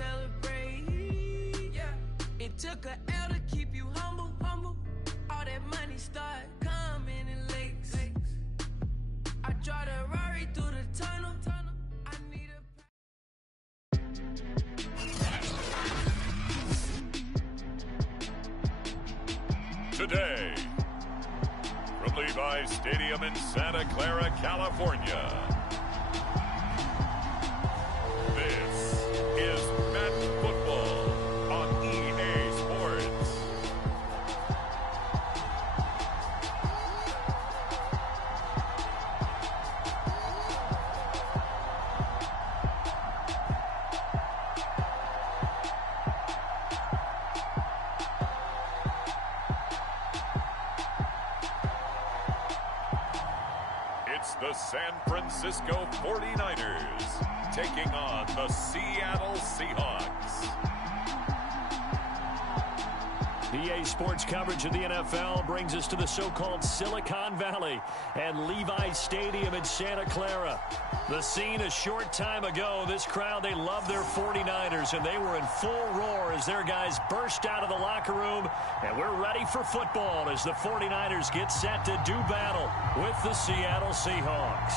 celebrate. Yeah. It took a L to keep you humble, humble. All that money start coming in lakes. I drive a Rari through the tunnel. I need a... Today, from Levi's Stadium in Santa Clara, California, this is Madden Football on EA Sports. It's the San Francisco 49ers taking on the Seattle Seahawks. EA Sports coverage of the NFL brings us to the so-called Silicon Valley and Levi's Stadium in Santa Clara. The scene a short time ago, this crowd, they love their 49ers, and they were in full roar as their guys burst out of the locker room, and we're ready for football as the 49ers get set to do battle with the Seattle Seahawks.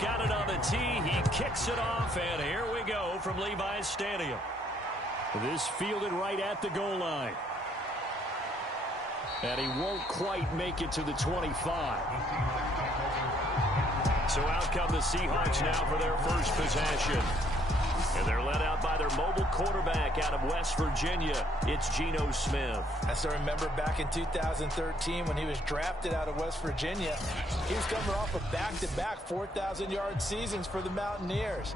Got it on the tee. He kicks it off, and here we go from Levi's Stadium. This fielded right at the goal line. And he won't quite make it to the 25. So out come the Seahawks now for their first possession. And they're led out by their mobile quarterback out of West Virginia. It's Geno Smith. I still remember back in 2013 when he was drafted out of West Virginia. He was coming off of back-to-back 4,000-yard seasons for the Mountaineers.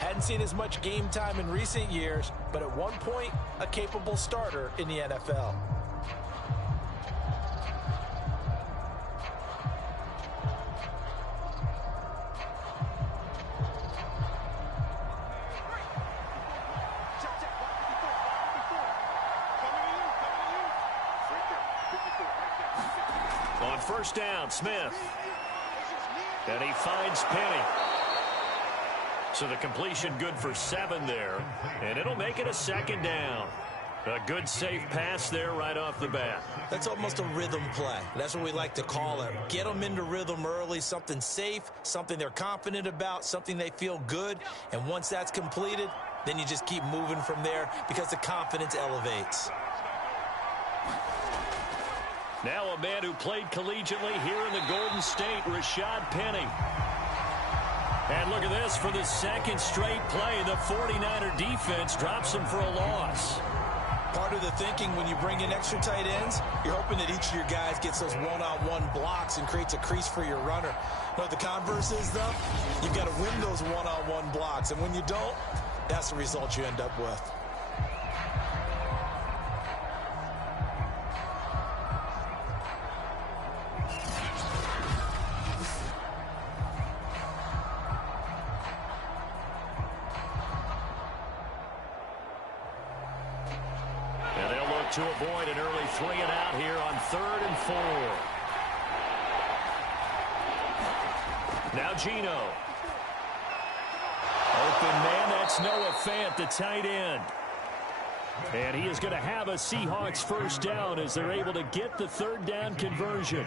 Hadn't seen as much game time in recent years, but at one point, a capable starter in the NFL. On first down, Smith. And he finds Penny. So the completion good for 7 there. And it'll make it a second down. A good safe pass there right off the bat. That's almost a rhythm play. That's what we like to call it. Get them into rhythm early, something safe, something they're confident about, something they feel good. And once that's completed, then you just keep moving from there because the confidence elevates. Now a man who played collegiately here in the Golden State, Rashad Penny. And look at this, for the second straight play, the 49er defense drops him for a loss. Part of the thinking when you bring in extra tight ends, you're hoping that each of your guys gets those one-on-one blocks and creates a crease for your runner. You know what the converse is, though? You've got to win those one-on-one blocks, and when you don't, that's the result you end up with. To avoid an early 3-and-out here on 3rd and 4. Now Geno. Open man, that's Noah Fant, the tight end. And he is going to have a Seahawks first down as they're able to get the 3rd down conversion.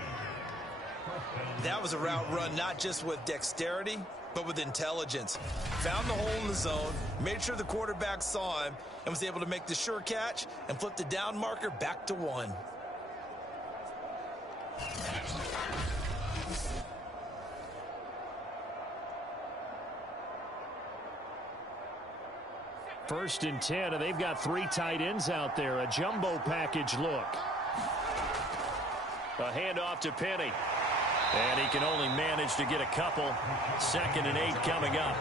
That was a route run not just with dexterity, but with intelligence. Found the hole in the zone, made sure the quarterback saw him, and was able to make the sure catch and flip the down marker back to 1. First and 10, and they've got 3 tight ends out there. A jumbo package look. A handoff to Penny. And he can only manage to get a couple. 2nd and 8 coming up.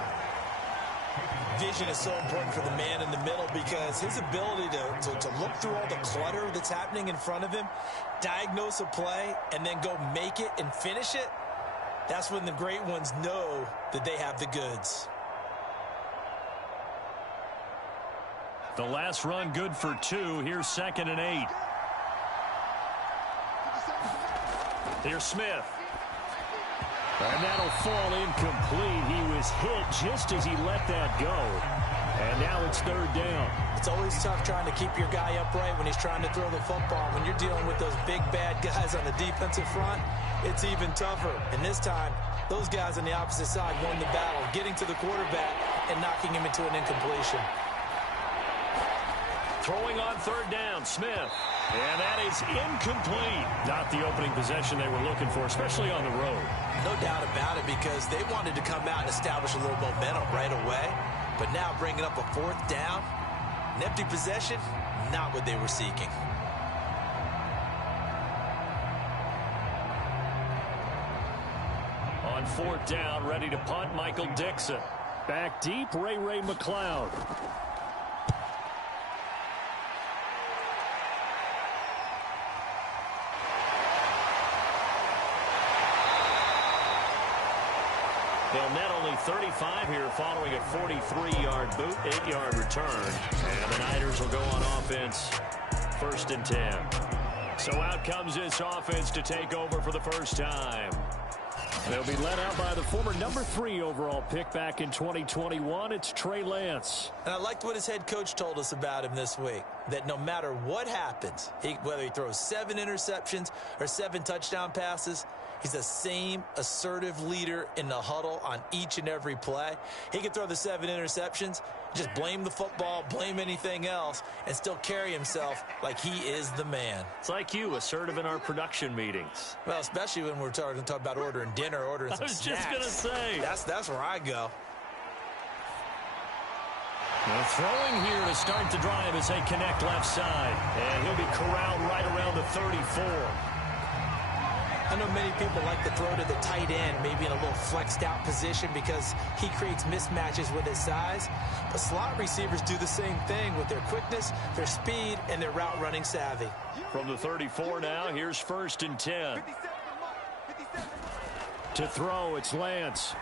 Vision is so important for the man in the middle because his ability to look through all the clutter that's happening in front of him, diagnose a play, and then go make it and finish it, that's when the great ones know that they have the goods. The last run good for 2. Here's 2nd and 8. Here's Smith. And that'll fall incomplete. He was hit just as he let that go. And now it's 3rd down. It's always tough trying to keep your guy upright when he's trying to throw the football. When you're dealing with those big, bad guys on the defensive front, it's even tougher. And this time, those guys on the opposite side won the battle, getting to the quarterback and knocking him into an incompletion. Throwing on 3rd down, Smith. And that is incomplete. Not the opening possession they were looking for, especially on the road. No doubt about it, because they wanted to come out and establish a little momentum right away. But now bringing up a 4th down, an empty possession, not what they were seeking. On 4th down, ready to punt, Michael Dixon. Back deep, Ray McLeod. They'll net only 35 here following a 43-yard boot, 8-yard return. And the Niners will go on offense, 1st and 10. So out comes this offense to take over for the first time. They'll be led out by the former number 3 overall pick back in 2021. It's Trey Lance. And I liked what his head coach told us about him this week, that no matter what happens, whether he throws 7 interceptions or 7 touchdown passes, he's the same assertive leader in the huddle on each and every play. He can throw the 7 interceptions, just blame the football, blame anything else, and still carry himself like he is the man. It's like you, assertive in our production meetings. Well, especially when we're talking about ordering dinner, ordering some snacks. I was just going to say. That's where I go. Well, throwing here to start the drive as they connect left side. And he'll be corralled right around the 34. I know many people like to throw to the tight end, maybe in a little flexed out position because he creates mismatches with his size. But slot receivers do the same thing with their quickness, their speed, and their route running savvy. From the 34 now, here's 1st and 10. To throw, it's Lance.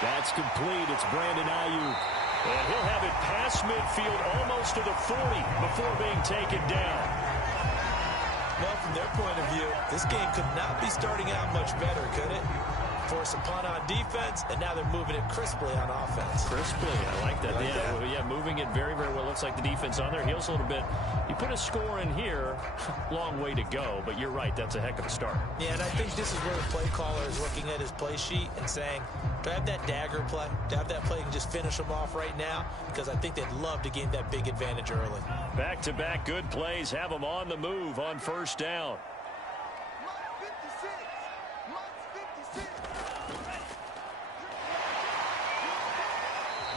That's complete. It's Brandon Ayuk. And he'll have it past midfield almost to the 40 before being taken down. Well, from their point of view, this game could not be starting out much better, could it? Force a punt on defense, and now they're moving it crisply on offense. Crisply, I like that. Yeah, moving it very, very well. Looks like the defense on their heels a little bit. You put a score in here, long way to go, but you're right, that's a heck of a start. Yeah, and I think this is where the play caller is looking at his play sheet and saying, do I have that dagger play? Do I have that play and just finish them off right now? Because I think they'd love to gain that big advantage early. Back-to-back good plays have them on the move on 1st down.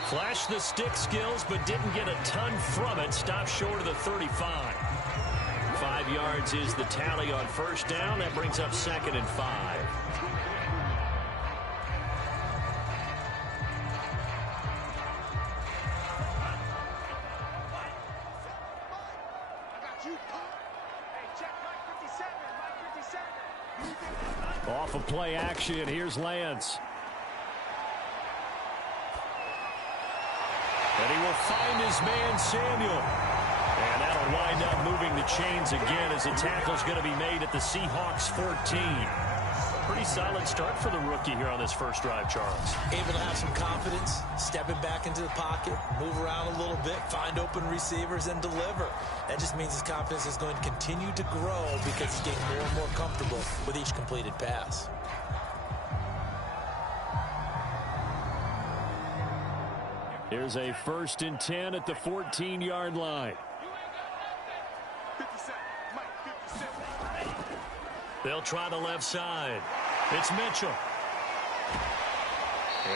Flashed the stick skills, but didn't get a ton from it. Stopped short of the 35. 5 yards is the tally on 1st down. That brings up 2nd and 5. Off of play action, here's Lance. And he will find his man, Samuel. And that'll wind up moving the chains again as the tackle's going to be made at the Seahawks 14. Pretty solid start for the rookie here on this first drive, Charles. Able to have some confidence, stepping back into the pocket, move around a little bit, find open receivers, and deliver. That just means his confidence is going to continue to grow because he's getting more and more comfortable with each completed pass. Here's a 1st and 10 at the 14-yard line. They'll try the left side. It's Mitchell.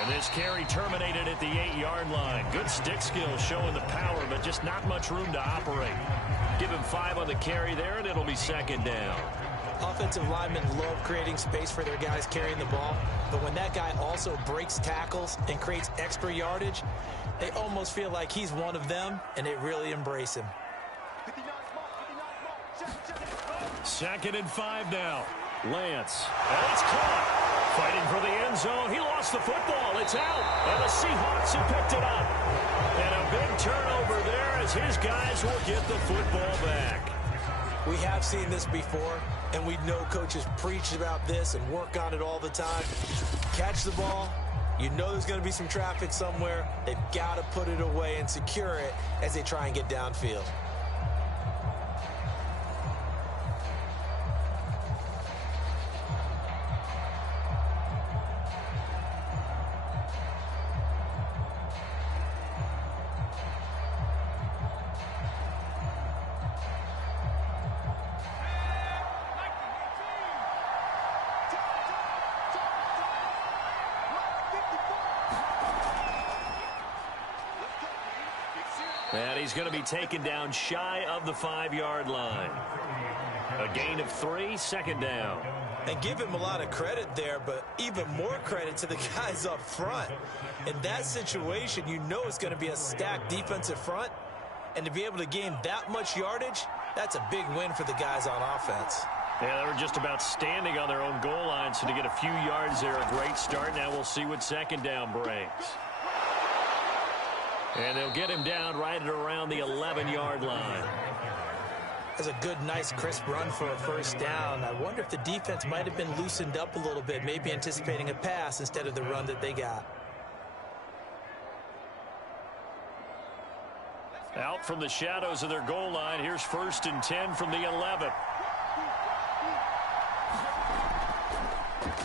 And this carry terminated at the 8-yard line. Good stick skills showing the power, but just not much room to operate. Give him 5 on the carry there, and it'll be 2nd down. Offensive linemen love creating space for their guys carrying the ball, but when that guy also breaks tackles and creates extra yardage, they almost feel like he's one of them, and they really embrace him. 2nd and 5 now. Lance. And it's caught. Fighting for the end zone. He lost the football. It's out. And the Seahawks have picked it up. And a big turnover there as his guys will get the football back. We have seen this before, and we know coaches preach about this and work on it all the time. Catch the ball. You know there's going to be some traffic somewhere. They've got to put it away and secure it as they try and get downfield. And he's going to be taken down shy of the 5-yard line. A gain of 3, 2nd down. And give him a lot of credit there, but even more credit to the guys up front. In that situation, you know it's going to be a stacked defensive front. And to be able to gain that much yardage, that's a big win for the guys on offense. Yeah, they were just about standing on their own goal line, so to get a few yards there, a great start. Now we'll see what 2nd down brings. And they'll get him down right at around the 11-yard line. That's a good, nice, crisp run for a 1st down. I wonder if the defense might have been loosened up a little bit, maybe anticipating a pass instead of the run that they got. Out from the shadows of their goal line. Here's 1st and 10 from the 11.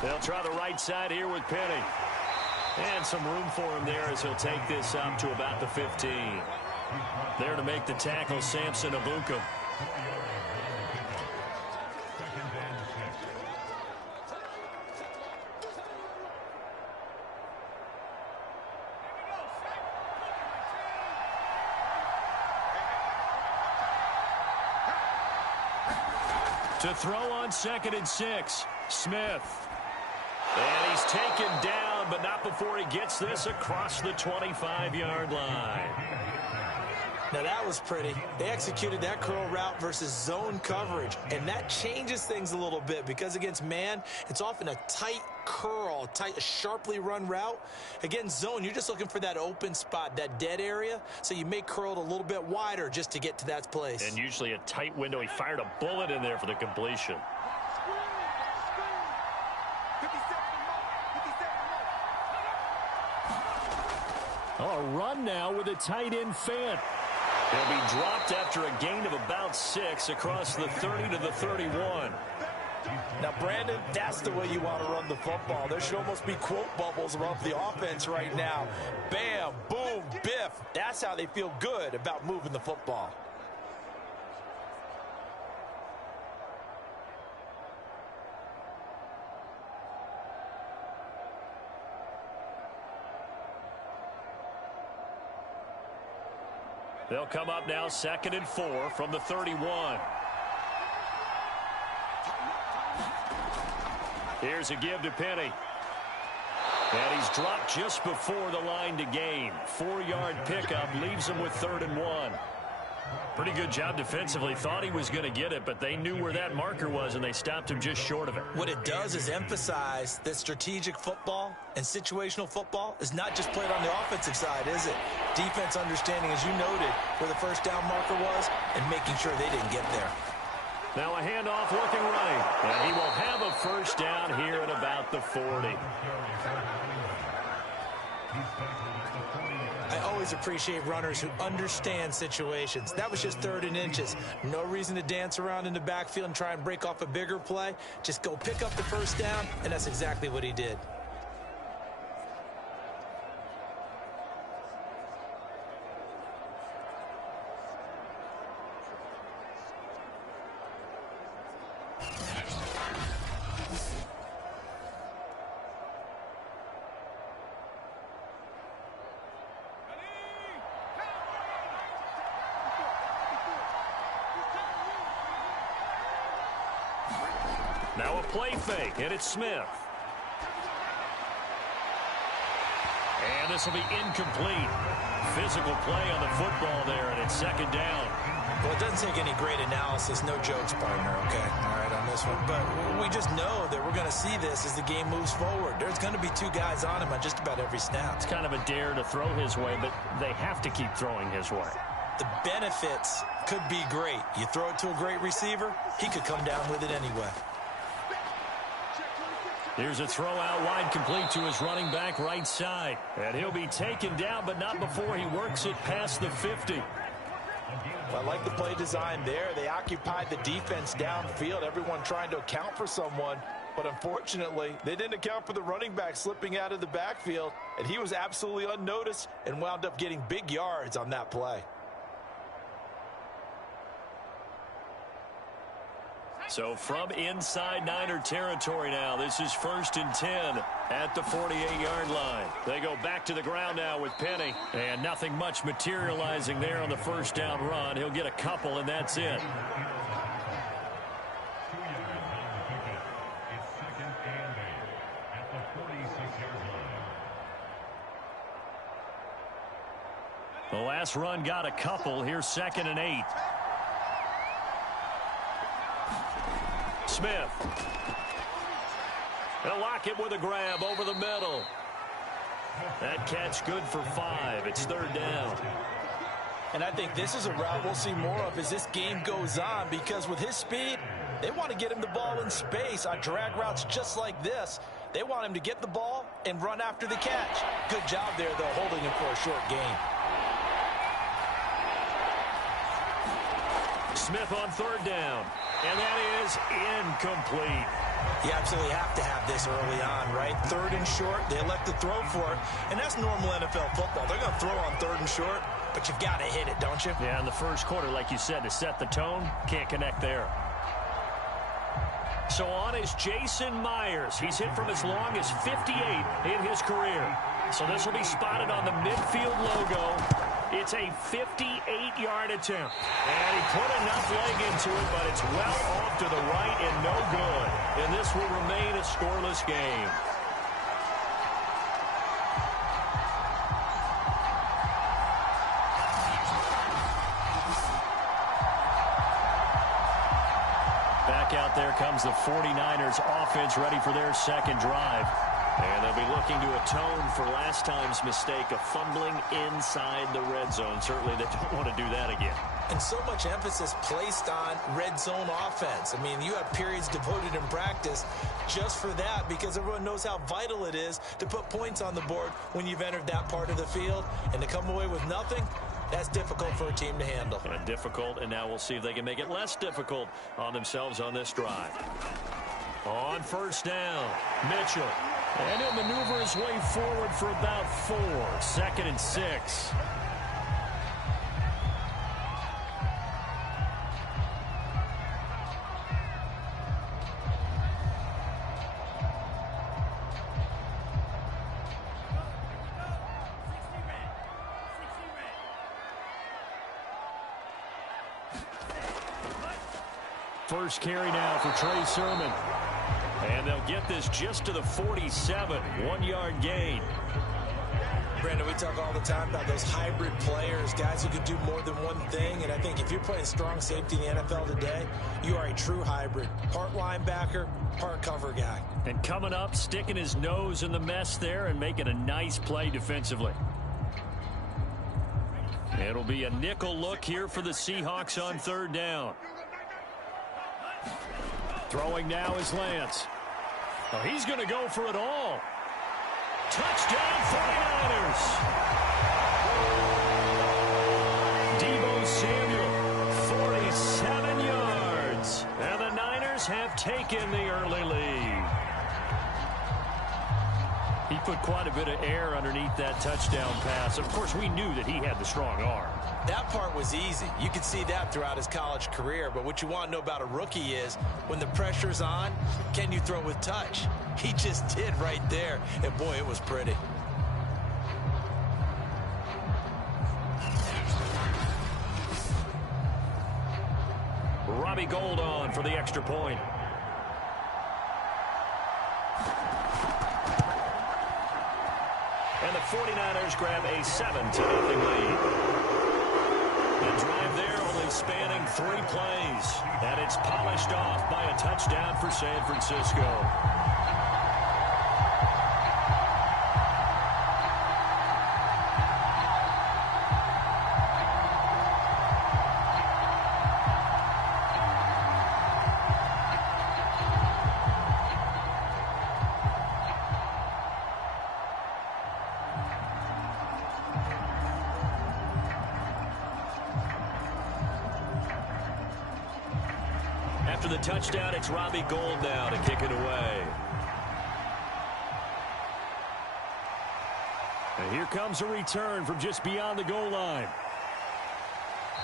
They'll try the right side here with Penny. And some room for him there as he'll take this up to about the 15. There to make the tackle, Samson Abuka. To throw on 2nd and 6, Smith. And he's taken down, but not before he gets this across the 25-yard line. Now that was pretty. They executed that curl route versus zone coverage, and that changes things a little bit because against man, it's often a tight curl, a sharply run route. Against zone, you're just looking for that open spot, that dead area, so you may curl it a little bit wider just to get to that place. And usually a tight window. He fired a bullet in there for the completion. A run now with a tight end Fant. He'll be dropped after a gain of about 6 across the 30 to the 31. Now, Brandon, that's the way you want to run the football. There should almost be quote bubbles above the offense right now. Bam, boom, biff. That's how they feel good about moving the football. They'll come up now 2nd and 4 from the 31. Here's a give to Penny. And he's dropped just before the line to gain. 4-yard pickup leaves him with 3rd and 1. Pretty good job defensively. Thought he was going to get it, but they knew where that marker was, and they stopped him just short of it. What it does is emphasize that strategic football and situational football is not just played on the offensive side, is it? Defense understanding, as you noted, where the 1st down marker was and making sure they didn't get there. Now a handoff looking right. And he will have a 1st down here at about the 40. I always appreciate runners who understand situations. That was just 3rd and inches. No reason to dance around in the backfield and try and break off a bigger play. Just go pick up the 1st down, and that's exactly what he did. Now a play fake, and it's Smith. And this will be incomplete. Physical play on the football there, and it's second down. Well, it doesn't take any great analysis. No jokes, partner, okay? All right, on this one. But we just know that we're going to see this as the game moves forward. There's going to be two guys on him on just about every snap. It's kind of a dare to throw his way, but they have to keep throwing his way. The benefits could be great. You throw it to a great receiver, he could come down with it anyway. Here's a throw out wide, complete to his running back right side. And he'll be taken down, but not before he works it past the 50. Well, I like the play design there. They occupied the defense downfield, everyone trying to account for someone. But unfortunately, they didn't account for the running back slipping out of the backfield. And he was absolutely unnoticed and wound up getting big yards on that play. So from inside Niner territory now, this is 1st and 10 at the 48-yard line. They go back to the ground now with Penny, and nothing much materializing there on the first down run. He'll get a couple, and that's it. The last run got a couple. Here's 2nd and 8. Smith. They'll lock it with a grab over the middle. That catch good for 5. It's 3rd down. And I think this is a route we'll see more of as this game goes on, because with his speed, they want to get him the ball in space on drag routes just like this. They want him to get the ball and run after the catch. Good job there, though, holding him for a short gain. Smith on 3rd down. And that is incomplete. You absolutely have to have this early on, right? 3rd and short, they elect to throw for it. And that's normal NFL football. They're going to throw on 3rd and short, but you've got to hit it, don't you? Yeah, in the first quarter, like you said, to set the tone, can't connect there. So on is Jason Myers. He's hit from as long as 58 in his career. So this will be spotted on the midfield logo. It's a 58-yard attempt. And he put enough leg into it, but it's well off to the right and no good. And this will remain a scoreless game. Back out there comes the 49ers offense, ready for their second drive. And they'll be looking to atone for last time's mistake of fumbling inside the red zone. Certainly they don't want to do that again. And so much emphasis placed on red zone offense. I mean, you have periods devoted in practice just for that, because everyone knows how vital it is to put points on the board when you've entered that part of the field. And to come away with nothing, that's difficult for a team to handle. Difficult, and now we'll see if they can make it less difficult on themselves on this drive. On 1st down, Mitchell. And he'll maneuver his way forward for about 4. 2nd and 6. First carry now for Trey Sermon. And they'll get this just to the 47. 1-yard gain. Brandon, we talk all the time about those hybrid players, guys who can do more than one thing. And I think if you're playing strong safety in the NFL today, you are a true hybrid. Part linebacker, part cover guy. And coming up, sticking his nose in the mess there and making a nice play defensively. It'll be a nickel look here for the Seahawks on 3rd down. Throwing now is Lance. Oh, he's going to go for it all. Touchdown 49ers. Deebo Samuel, 47 yards. And the Niners have taken the early lead. He put quite a bit of air underneath that touchdown pass. Of course, we knew that he had the strong arm. That part was easy. You could see that throughout his college career. But what you want to know about a rookie is when the pressure's on, can you throw with touch? He just did right there. And, boy, it was pretty. Robbie Gould on for the extra point. And the 49ers grab a 7-0 lead. The drive there only spanning 3 plays. And it's polished off by a touchdown for San Francisco. After the touchdown, it's Robbie Gould now to kick it away. And here comes a return from just beyond the goal line.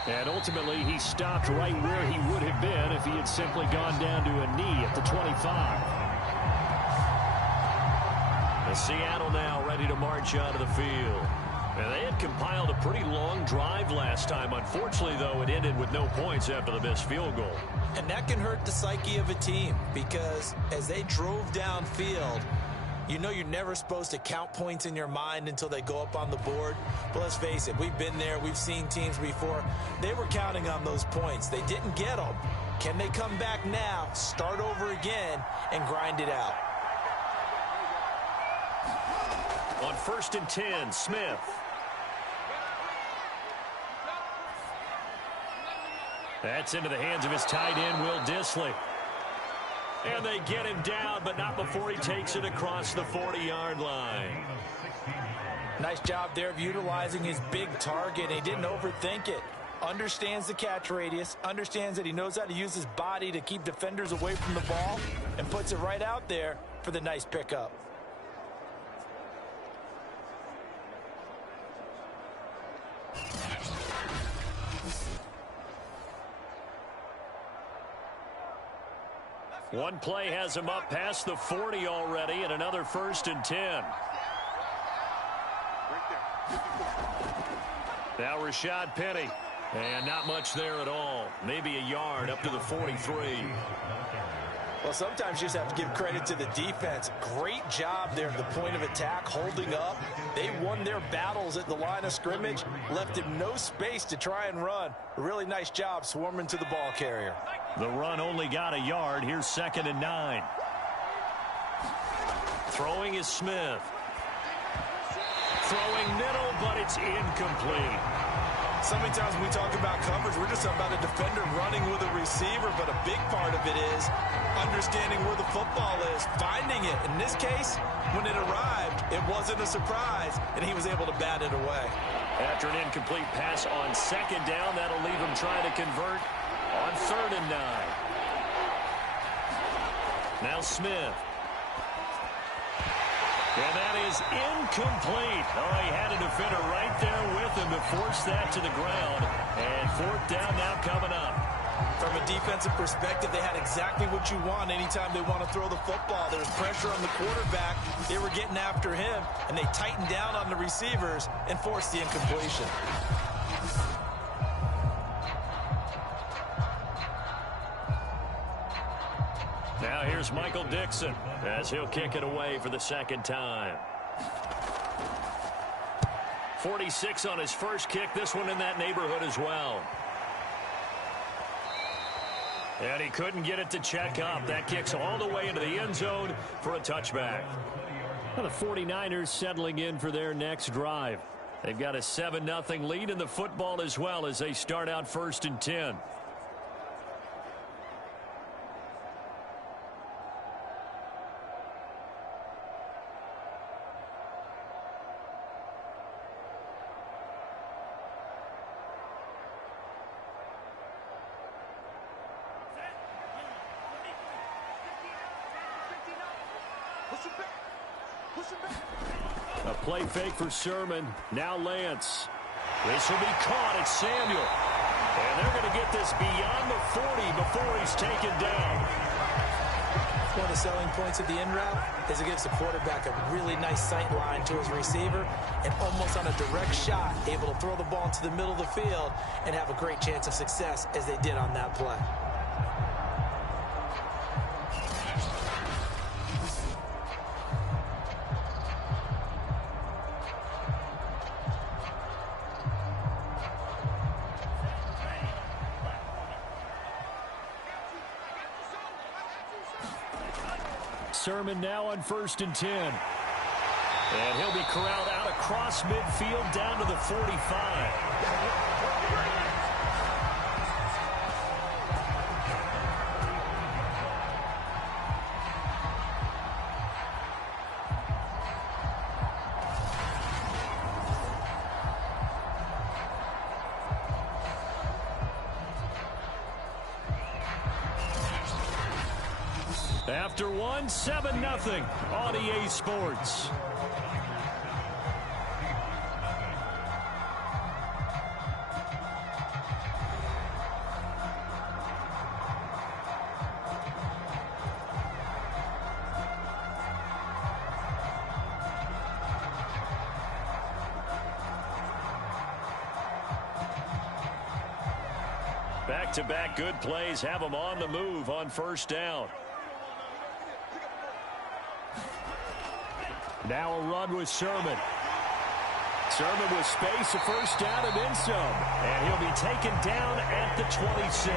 And ultimately, he stopped right where he would have been if he had simply gone down to a knee at the 25. And Seattle now ready to march out of the field. And they had compiled a pretty long drive last time. Unfortunately, though, it ended with no points after the missed field goal. And that can hurt the psyche of a team because as they drove downfield, you know you're never supposed to count points in your mind until they go up on the board. But let's face it, we've been there. We've seen teams before. They were counting on those points. They didn't get them. Can they come back now, start over again, and grind it out? On 1st and 10, Smith. That's into the hands of his tight end, Will Dissly. And they get him down, but not before he takes it across the 40-yard line. Nice job there of utilizing his big target. He didn't overthink it. Understands the catch radius, understands that he knows how to use his body to keep defenders away from the ball, and puts it right out there for the nice pickup. One play has him up past the 40 already, and another 1st and 10. Now Rashad Penny. And not much there at all. Maybe a yard up to the 43. Well, sometimes you just have to give credit to the defense. Great job there at the point of attack, holding up. They won their battles at the line of scrimmage, left him no space to try and run. A really nice job swarming to the ball carrier. The run only got a yard. Here's 2nd and 9. Throwing is Smith. Throwing middle, but it's incomplete. So many times when we talk about coverage, we're just talking about a defender running with a receiver, but a big part of it is understanding where the football is, finding it. In this case, when it arrived, it wasn't a surprise, and he was able to bat it away. After an incomplete pass on 2nd down, that'll leave him trying to convert on 3rd and 9. Now Smith. And that is incomplete. Oh, he had a defender right there with him to force that to the ground. And 4th down now coming up. From a defensive perspective, they had exactly what you want anytime they want to throw the football. There was pressure on the quarterback. They were getting after him, and they tightened down on the receivers and forced the incompletion. Now here's Michael Dixon as he'll kick it away for the 2nd time. 46 on his first kick. This one in that neighborhood as well. And he couldn't get it to check up. That kicks all the way into the end zone for a touchback. Well, the 49ers settling in for their next drive. They've got a 7-0 lead in the football as well as they start out 1st and 10. A play fake for Sermon. Now Lance. This will be caught. It's Samuel. And they're going to get this beyond the 40 before he's taken down. One of the selling points of the in route is it gives the quarterback a really nice sight line to his receiver and almost on a direct shot able to throw the ball into the middle of the field and have a great chance of success as they did on that play. Sermon now on 1st and 10. And he'll be corralled out across midfield down to the 45. After one, 7-0 on EA Sports. Back-to-back good plays have them on the move on 1st down. Now a run with Sermon. Sermon with space, a 1st down and then some. And he'll be taken down at the 26.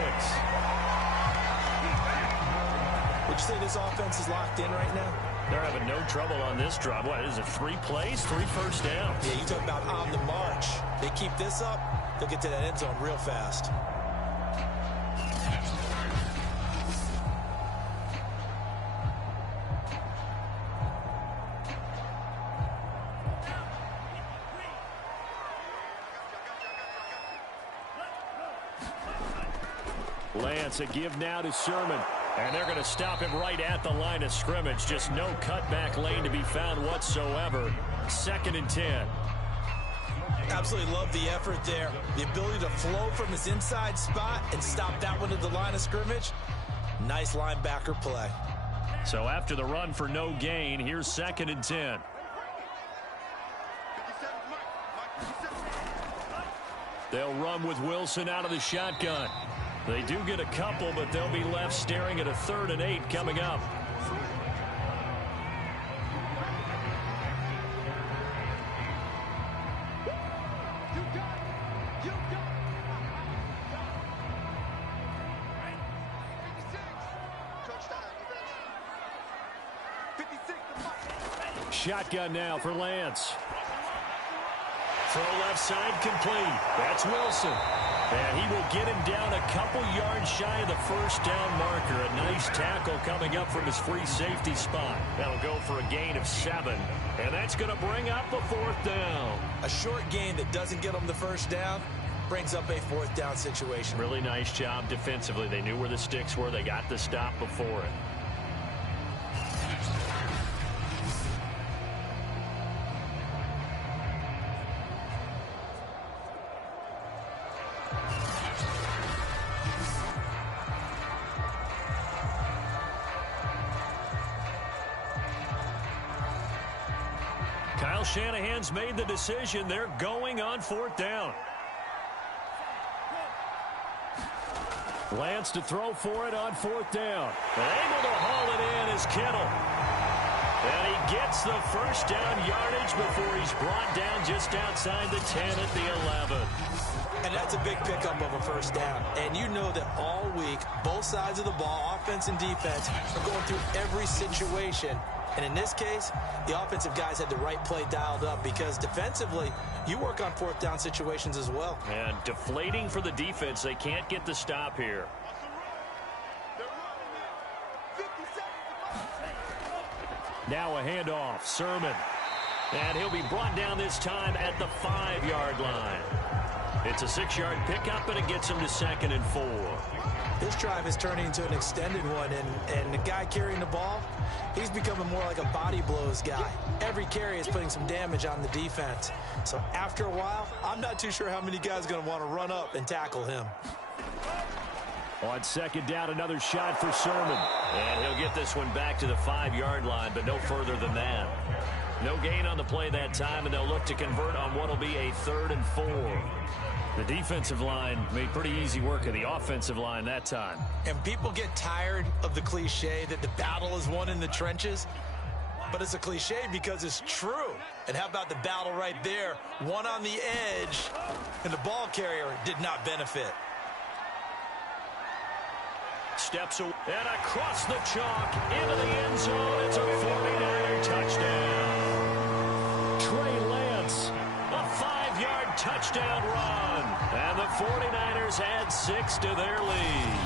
Would you say this offense is locked in right now? They're having no trouble on this drive. What is it, 3 plays, 3 first downs? Yeah, you talk about on the march. They keep this up, they'll get to that end zone real fast. Lance, a give now to Sermon. And they're going to stop him right at the line of scrimmage. Just no cutback lane to be found whatsoever. 2nd and 10. Absolutely love the effort there. The ability to flow from his inside spot and stop that one at the line of scrimmage. Nice linebacker play. So after the run for no gain, here's 2nd and 10. They'll run with Wilson out of the shotgun. They do get a couple, but they'll be left staring at a 3rd and 8 coming up. Shotgun now for Lance. Throw left side complete. That's Wilson. And he will get him down a couple yards shy of the 1st down marker. A nice tackle coming up from his free safety spot. That'll go for a gain of 7. And that's going to bring up a 4th down. A short gain that doesn't get them the 1st down brings up a 4th down situation. Really nice job defensively. They knew where the sticks were. They got the stop before it. Kyle Shanahan's made the decision. They're going on 4th down. Lance to throw for it on 4th down. And able to haul it in is Kittle. And he gets the 1st down yardage before he's brought down just outside the 10 at the 11. And that's a big pickup of a 1st down. And you know that all week, both sides of the ball, offense and defense, are going through every situation. And in this case, the offensive guys had the right play dialed up because defensively, you work on 4th down situations as well. And deflating for the defense. They can't get the stop here. Now a handoff. Sermon. And he'll be brought down this time at the 5-yard line. It's a 6-yard pickup, and it gets him to 2nd and 4. This drive is turning into an extended one, and the guy carrying the ball, he's becoming more like a body blows guy. Every carry is putting some damage on the defense. So after a while, I'm not too sure how many guys are going to want to run up and tackle him. On 2nd down, another shot for Sermon. And he'll get this one back to the 5-yard line, but no further than that. No gain on the play that time, and they'll look to convert on what will be a 3rd and 4. The defensive line made pretty easy work of the offensive line that time. And people get tired of the cliche that the battle is won in the trenches. But it's a cliche because it's true. And how about the battle right there? One on the edge, and the ball carrier did not benefit. steps away. And across the chalk into the end zone. It's a 49er touchdown. Trey Lance, a 5-yard touchdown run. And the 49ers add 6 to their lead.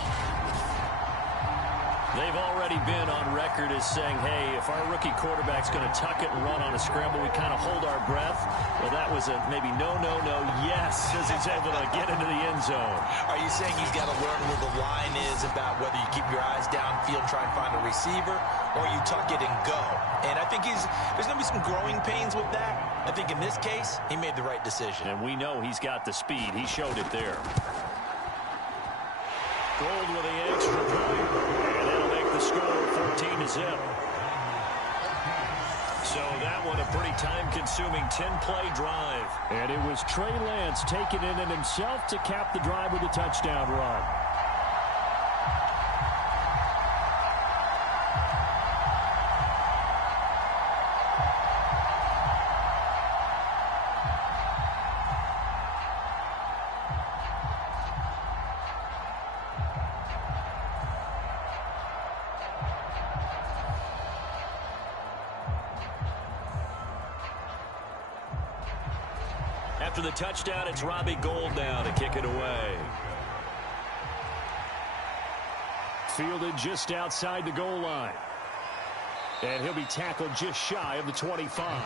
They've already been on record as saying, hey, if our rookie quarterback's going to tuck it and run on a scramble, we kind of hold our breath. Well, that was a maybe no, yes, as he's able to get into the end zone. Are you saying he's got to learn where the line is about whether you keep your eyes downfield and try and find a receiver, or you tuck it and go? And I think there's going to be some growing pains with that. I think in this case, he made the right decision. And we know he's got the speed. He showed it there. Gold with the extra point. And that'll make the score 14-0. So that one a pretty time-consuming 10-play drive. And it was Trey Lance taking it in himself to cap the drive with a touchdown run. After the touchdown, it's Robbie Gould now to kick it away. Fielded just outside the goal line. And he'll be tackled just shy of the 25.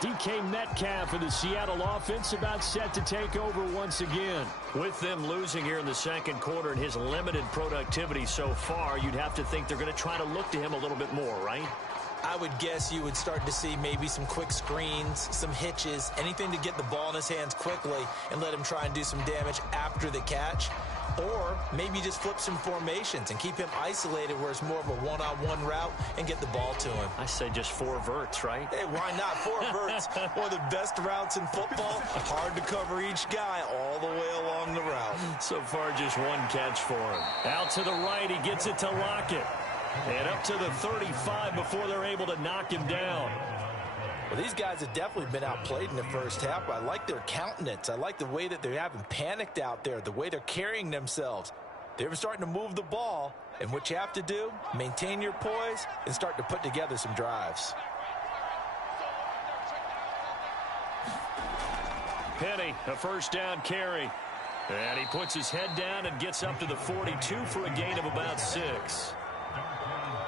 DK Metcalf for the Seattle offense about set to take over once again. With them losing here in the second quarter and his limited productivity so far, you'd have to think they're going to try to look to him a little bit more, right? I would guess you would start to see maybe some quick screens, some hitches, anything to get the ball in his hands quickly and let him try and do some damage after the catch. Or maybe just flip some formations and keep him isolated where it's more of a one-on-one route and get the ball to him. I say just 4 verts, right? Hey, why not? 4 verts, one of the best routes in football. Hard to cover each guy all the way along the route. So far, just 1 catch for him. Out to the right, he gets it to Lockett. And up to the 35 before they're able to knock him down. Well, these guys have definitely been outplayed in the first half. I like their countenance. I like the way that they haven't panicked out there, the way they're carrying themselves. They're starting to move the ball, and what you have to do, maintain your poise and start to put together some drives. Penny, a first down carry. And he puts his head down and gets up to the 42 for a gain of about 6.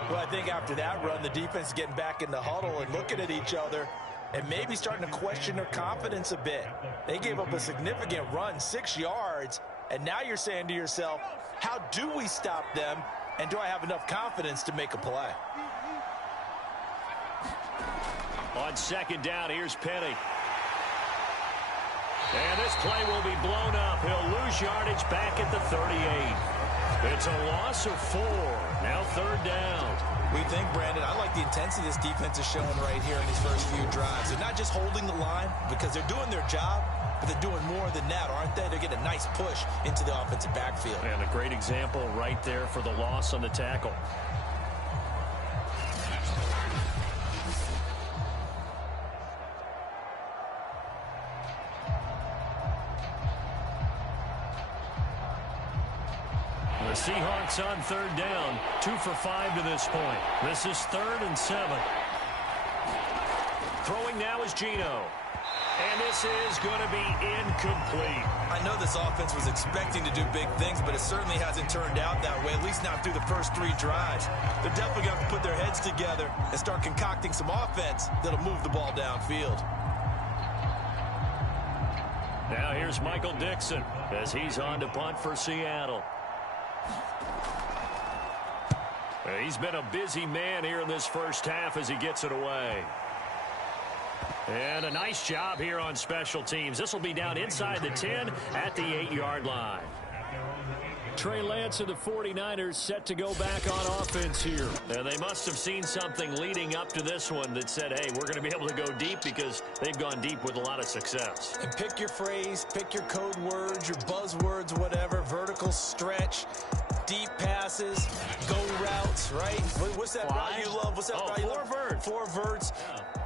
Well, I think after that run, the defense is getting back in the huddle and looking at each other and maybe starting to question their confidence a bit. They gave up a significant run, 6 yards, and now you're saying to yourself, how do we stop them, and do I have enough confidence to make a play? On second down, here's Penny. And this play will be blown up. He'll lose yardage back at the 38. It's a loss of 4. Now 3rd down. We think, Brandon, I like the intensity this defense is showing right here in these first few drives. They're not just holding the line because they're doing their job, but they're doing more than that, aren't they? They're getting a nice push into the offensive backfield. And a great example right there for the loss on the tackle. The Seahawks on 3rd down, 2 for 5 to this point. This is 3rd and 7. Throwing now is Geno. And this is going to be incomplete. I know this offense was expecting to do big things, but it certainly hasn't turned out that way, at least not through the first 3 drives. They're definitely going to have to put their heads together and start concocting some offense that'll move the ball downfield. Now here's Michael Dixon as he's on to punt for Seattle. He's been a busy man here in this first half as he gets it away. And a nice job here on special teams. This will be down inside the 10 at the 8-yard line. Trey Lance of the 49ers set to go back on offense here. And they must have seen something leading up to this one that said, hey, we're going to be able to go deep because they've gone deep with a lot of success. And pick your phrase, pick your code words, your buzzwords, whatever, vertical stretch, deep passes, go routes, right? What's that route you love? What's that route you love? 4 verts. 4 verts.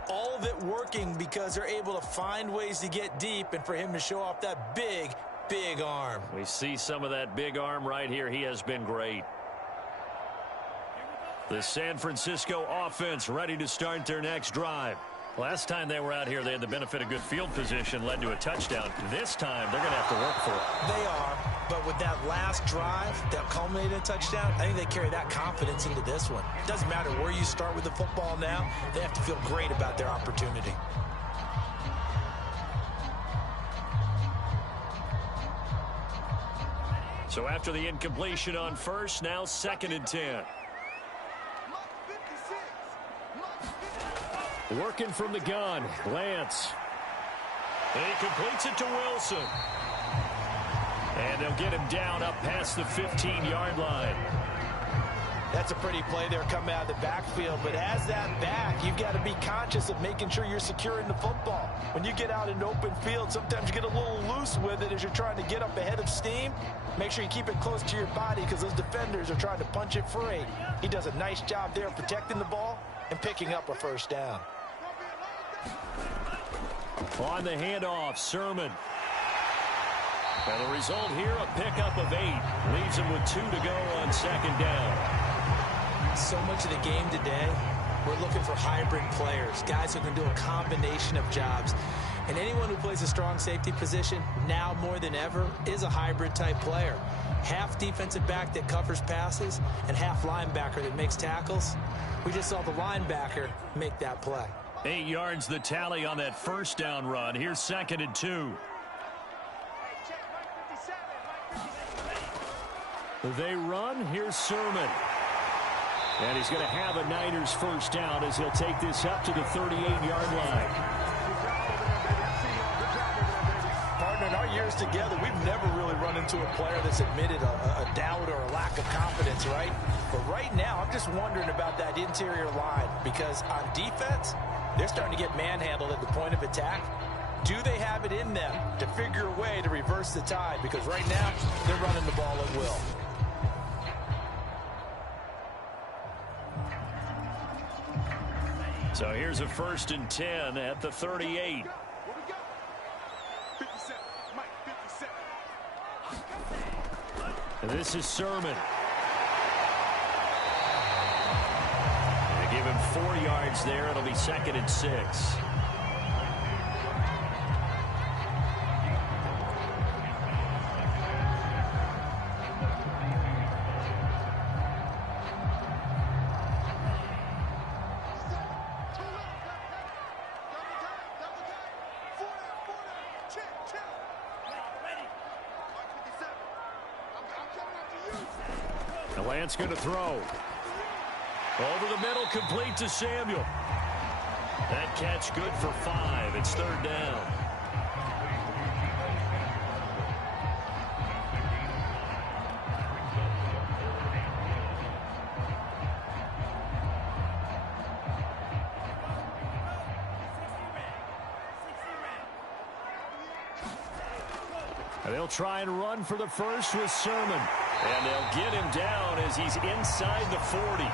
All of it working because they're able to find ways to get deep and for him to show off that big, big arm. We see some of that big arm right here. He has been great. The San Francisco offense ready to start their next drive. Last time they were out here, they had the benefit of good field position, led to a touchdown. This time, they're going to have to work for it. They are, but with that last drive that culminated in a touchdown, I think they carry that confidence into this one. It doesn't matter where you start with the football now. They have to feel great about their opportunity. So after the incompletion on first, now 2nd and 10. Working from the gun, Lance. And he completes it to Wilson. And they'll get him down up past the 15-yard line. That's a pretty play there coming out of the backfield, but as that back, you've got to be conscious of making sure you're securing the football. When you get out in open field, sometimes you get a little loose with it as you're trying to get up ahead of steam. Make sure you keep it close to your body because those defenders are trying to punch it free. He does a nice job there protecting the ball and picking up a first down. On the handoff, Sermon. And the result here, a pickup of 8. Leaves him with 2 to go on 2nd down. So much of the game today, we're looking for hybrid players, guys who can do a combination of jobs. And anyone who plays a strong safety position, now more than ever, is a hybrid type player. Half defensive back that covers passes and half linebacker that makes tackles. We just saw the linebacker make that play. 8 yards the tally on that first down run. Here's 2nd and 2. They run. Here's Sermon. And he's going to have a Niners first down as he'll take this up to the 38-yard line. Partner, in our years together, we've never really run into a player that's admitted a doubt or a lack of confidence, right? But right now, I'm just wondering about that interior line because on defense, they're starting to get manhandled at the point of attack. Do they have it in them to figure a way to reverse the tide? Because right now, they're running the ball at will. So here's a 1st and 10 at the 38. And this is Sermon. They give him 4 yards there. It'll be 2nd and 6. Lance going to throw. Over the middle, complete to Samuel. That catch good for 5. It's 3rd down. And they'll try and run for the first with Sermon. And they'll get him down as he's inside the 40.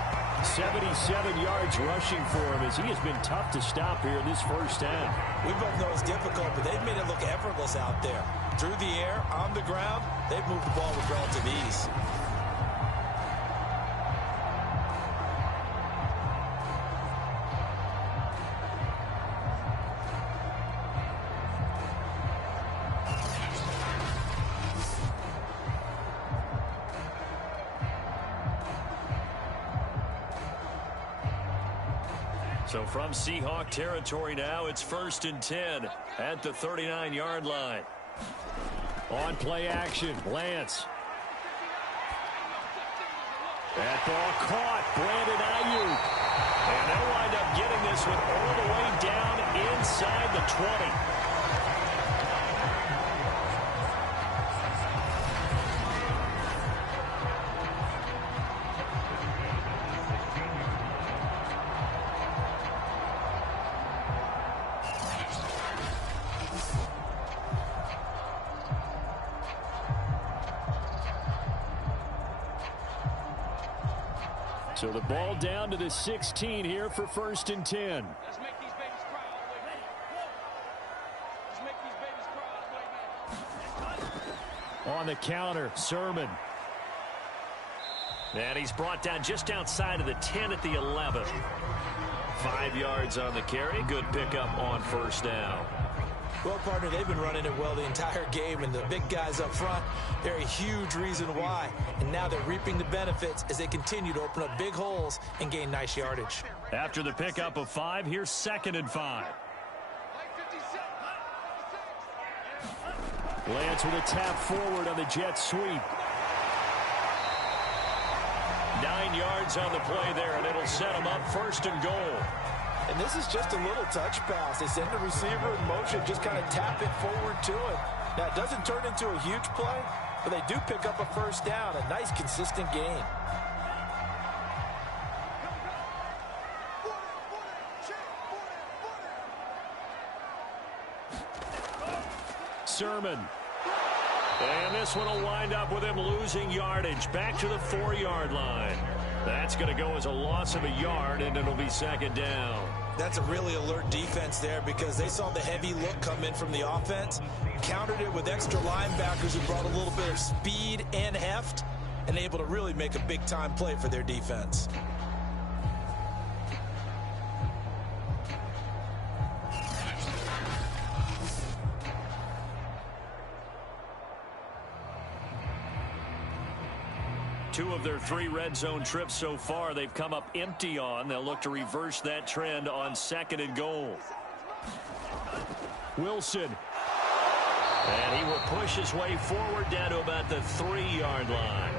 77 yards rushing for him as he has been tough to stop here in this first half. We both know it's difficult, but they've made it look effortless out there. Through the air, on the ground, they've moved the ball with relative ease. So from Seahawk territory now, it's 1st and 10 at the 39-yard line. On play action, Lance. That ball caught, Brandon Ayuk. And they'll wind up getting this one all the way down inside the 20. So the ball down to the 16 here for 1st and 10. Let's make these babies cry. On the counter, Sermon. And he's brought down just outside of the 10 at the 11. 5 yards on the carry. Good pickup on first down. Well, partner, they've been running it well the entire game, and the big guys up front, they're a huge reason why. And now they're reaping the benefits as they continue to open up big holes and gain nice yardage. After the pickup of 5, here's 2nd and 5. Lance with a tap forward on the jet sweep. 9 yards on the play there, and it'll set them up 1st and goal. And this is just a little touch pass. They send the receiver in motion, just kind of tap it forward to him. Now, it doesn't turn into a huge play, but they do pick up a first down, a nice, consistent gain. Sermon. And this one will wind up with him losing yardage back to the 4-yard line. That's going to go as a loss of a yard, and it'll be 2nd down. That's a really alert defense there because they saw the heavy look come in from the offense, countered it with extra linebackers who brought a little bit of speed and heft, and able to really make a big-time play for their defense. Two of their 3 red zone trips so far they've come up empty on. They'll look to reverse that trend on 2nd and goal. Wilson. And he will push his way forward down to about the 3-yard line.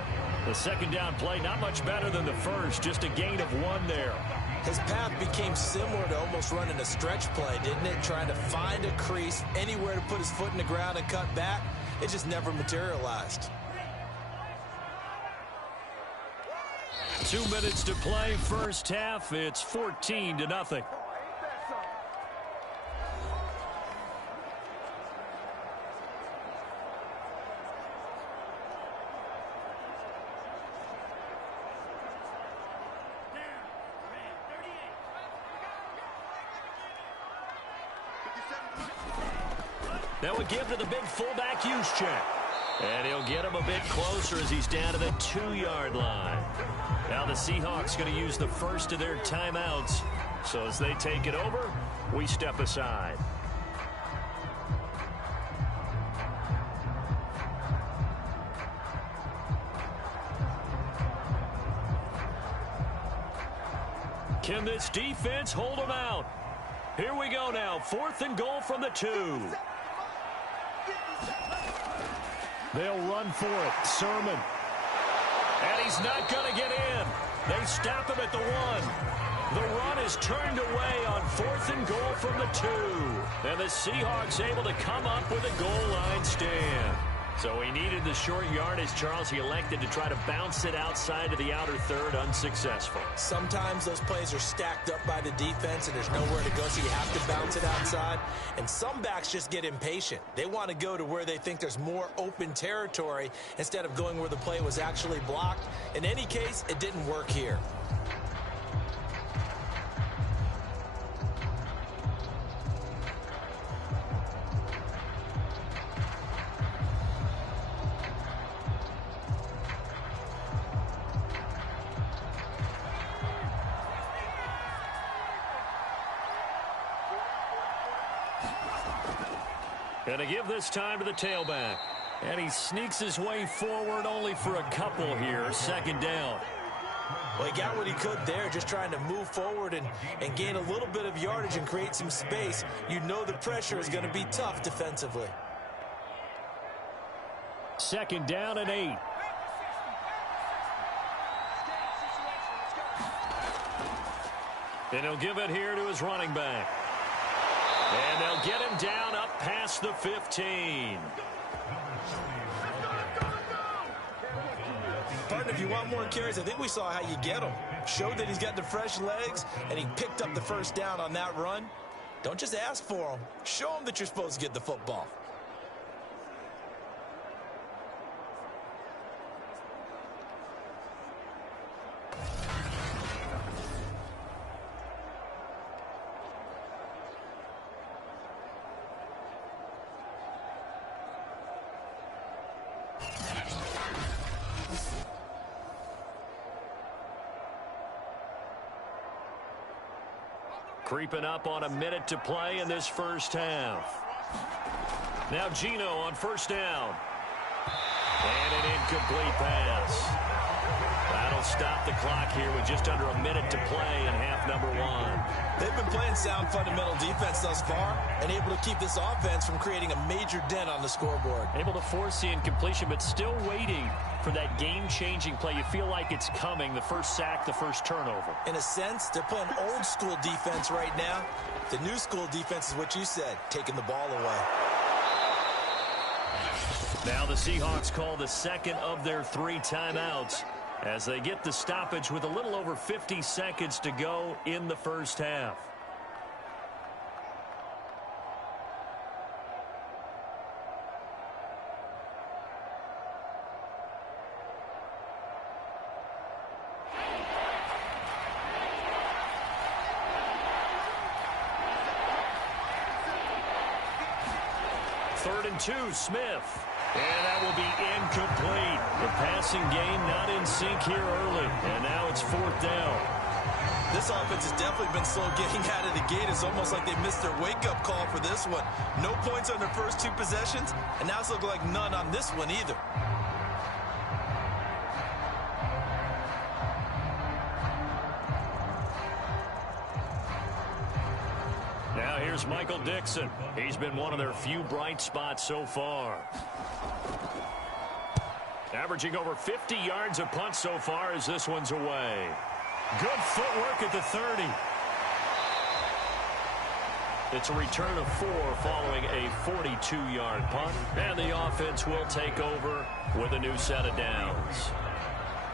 The 2nd down play not much better than the first, just a gain of 1 there. His path became similar to almost running a stretch play, didn't it? Trying to find a crease, anywhere to put his foot in the ground and cut back. It just never materialized. 2 minutes to play, first half. It's 14-0. That would give to the big fullback Juszczyk. And he'll get him a bit closer as he's down to the 2-yard line. Now the Seahawks going to use the first of their timeouts. So as they take it over, we step aside. Can this defense hold them out? Here we go now. 4th and goal from the 2. They'll run for it. Sermon. And he's not going to get in. They stop him at the 1. The run is turned away on 4th and goal from the 2. And the Seahawks able to come up with a goal line stand. So he needed the short yardage, Charles. He elected to try to bounce it outside to the outer third, unsuccessful. Sometimes those plays are stacked up by the defense and there's nowhere to go, so you have to bounce it outside. And some backs just get impatient. They want to go to where they think there's more open territory instead of going where the play was actually blocked. In any case, it didn't work here. And to give this time to the tailback. And he sneaks his way forward only for a couple here. 2nd down. Well, he got what he could there, just trying to move forward and gain a little bit of yardage and create some space. You know the pressure is going to be tough defensively. 2nd down and 8. And he'll give it here to his running back. And they'll get him down up past the 15. Partner, if you want more carries, I think we saw how you get them. Showed that he's got the fresh legs, and he picked up the first down on that run. Don't just ask for them. Show them that you're supposed to get the football. Creeping up on a minute to play in this first half. Now Gino on first down. And an incomplete pass. That'll stop the clock here with just under a minute to play in half number one. They've been playing sound fundamental defense thus far and able to keep this offense from creating a major dent on the scoreboard. Able to force the incompletion, but still waiting for that game-changing play. You feel like it's coming, the first sack, the first turnover. In a sense, they're playing old-school defense right now. The new school defense is what you said, taking the ball away. Now the Seahawks call the second of their 3 timeouts as they get the stoppage with a little over 50 seconds to go in the first half. Third and 2, Smith. And that will be incomplete. The passing game not in sync here early. And now it's 4th down. This offense has definitely been slow getting out of the gate. It's almost like they missed their wake-up call for this one. No points on their first 2 possessions, and now it's looking like none on this one either. Now here's Michael Dixon. He's been one of their few bright spots so far. Averaging over 50 yards a punt so far as this one's away. Good footwork at the 30. It's a return of 4 following a 42-yard punt. And the offense will take over with a new set of downs.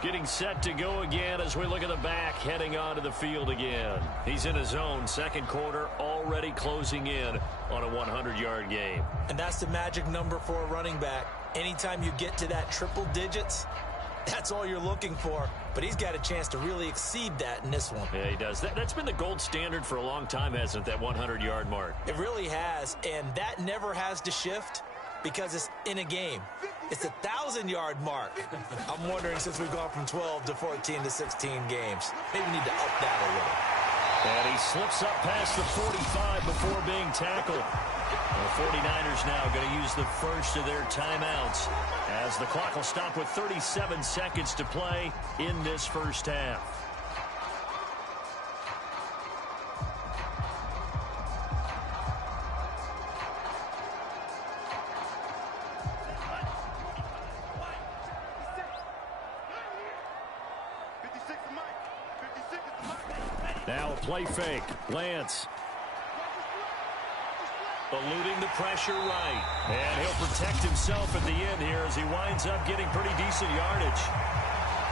Getting set to go again as we look at the back, heading onto the field again. He's in his own second quarter, already closing in on a 100-yard game. And that's the magic number for a running back. Anytime you get to that triple digits, that's all you're looking for. But he's got a chance to really exceed that in this one. Yeah, he does. That's been the gold standard for a long time, hasn't it, that 100-yard mark? It really has, and that never has to shift because it's in a game. It's a 1,000-yard mark. I'm wondering, since we've gone from 12 to 14 to 16 games, maybe we need to up that a little. And he slips up past the 45 before being tackled. The 49ers now going to use the first of their timeouts as the clock will stop with 37 seconds to play in this first half. Now a play fake. Lance eluding the pressure right. And he'll protect himself at the end here as he winds up getting pretty decent yardage.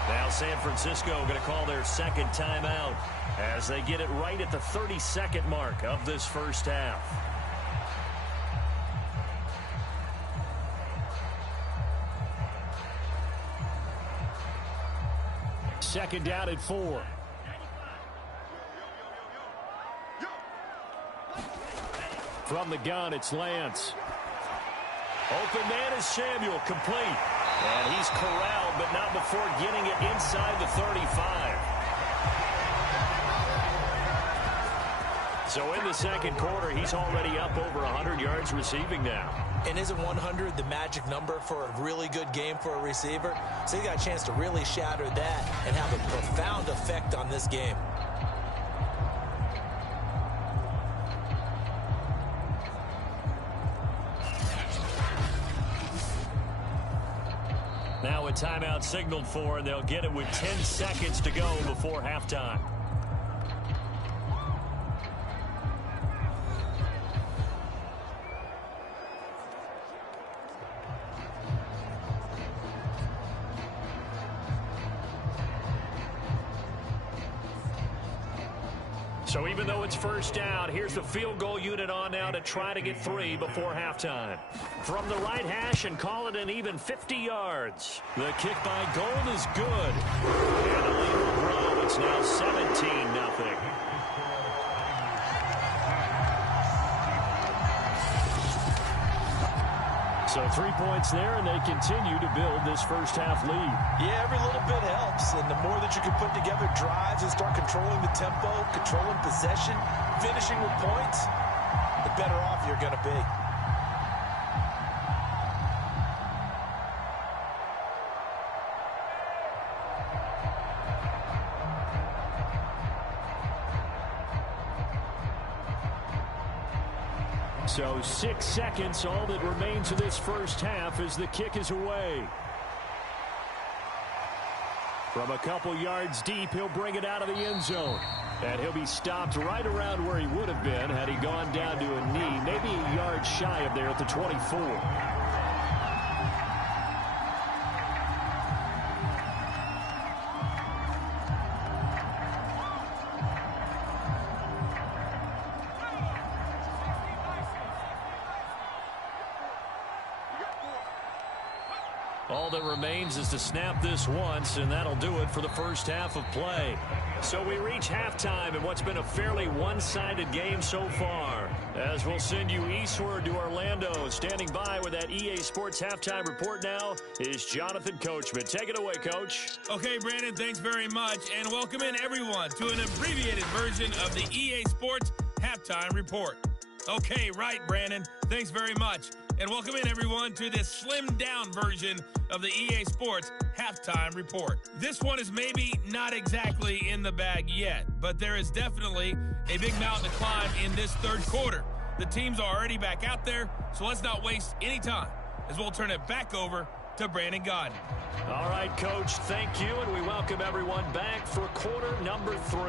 Now San Francisco going to call their second timeout as they get it right at the 32nd mark of this first half. Second down at 4. From the gun, it's Lance. Open man is Samuel, complete. And he's corralled, but not before getting it inside the 35. So in the second quarter, he's already up over 100 yards receiving now. And isn't 100 the magic number for a really good game for a receiver? So he got a chance to really shatter that and have a profound effect on this game. Now a timeout signaled for, and they'll get it with 10 seconds to go before halftime. So even though it's first down, here's the field goal unit on now to try to get 3 before halftime. From the right hash and call it an even 50 yards. The kick by Gold is good. And the lead will grow. It's now 17-0. So 3 points there, and they continue to build this first half lead. Yeah, every little bit helps, and the more that you can put together drives and start controlling the tempo, controlling possession, finishing with points, the better off you're going to be. So 6 seconds, all that remains of this first half as the kick is away. From a couple yards deep, he'll bring it out of the end zone. And he'll be stopped right around where he would have been had he gone down to a knee, maybe a yard shy of there at the 24. All that remains is to snap this once, and that'll do it for the first half of play. So we reach halftime in what's been a fairly one-sided game so far. As we'll send you eastward to Orlando. Standing by with that EA Sports halftime report now is Jonathan Coachman. Take it away, Coach. Okay, Brandon, thanks very much. And welcome in, everyone, to an abbreviated version of the EA Sports halftime report. Okay, right, Brandon. Thanks very much. And welcome in, everyone, to this slimmed-down version of the EA Sports halftime report. This one is maybe not exactly in the bag yet, but there is definitely a big mountain to climb in this third quarter. The teams are already back out there, so let's not waste any time as we'll turn it back over to Brandon Gaudin. All right, Coach, thank you, and we welcome everyone back for quarter number 3.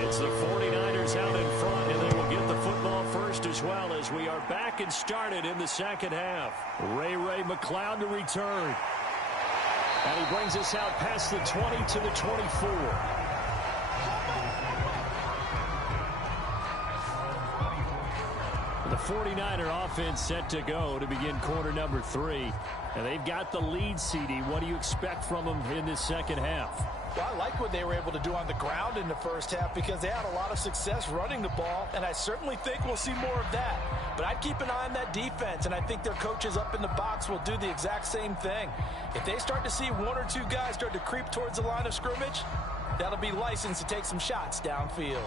It's the 49ers out in front, and they will get the football first as well as we are back and started in the second half. Ray McCloud to return. And he brings us out past the 20 to the 24. The 49er offense set to go to begin quarter number 3. And they've got the lead, CD. What do you expect from them in this second half? Well, I like what they were able to do on the ground in the first half because they had a lot of success running the ball, and I certainly think we'll see more of that. But I'd keep an eye on that defense, and I think their coaches up in the box will do the exact same thing. If they start to see 1 or 2 guys start to creep towards the line of scrimmage, that'll be licensed to take some shots downfield.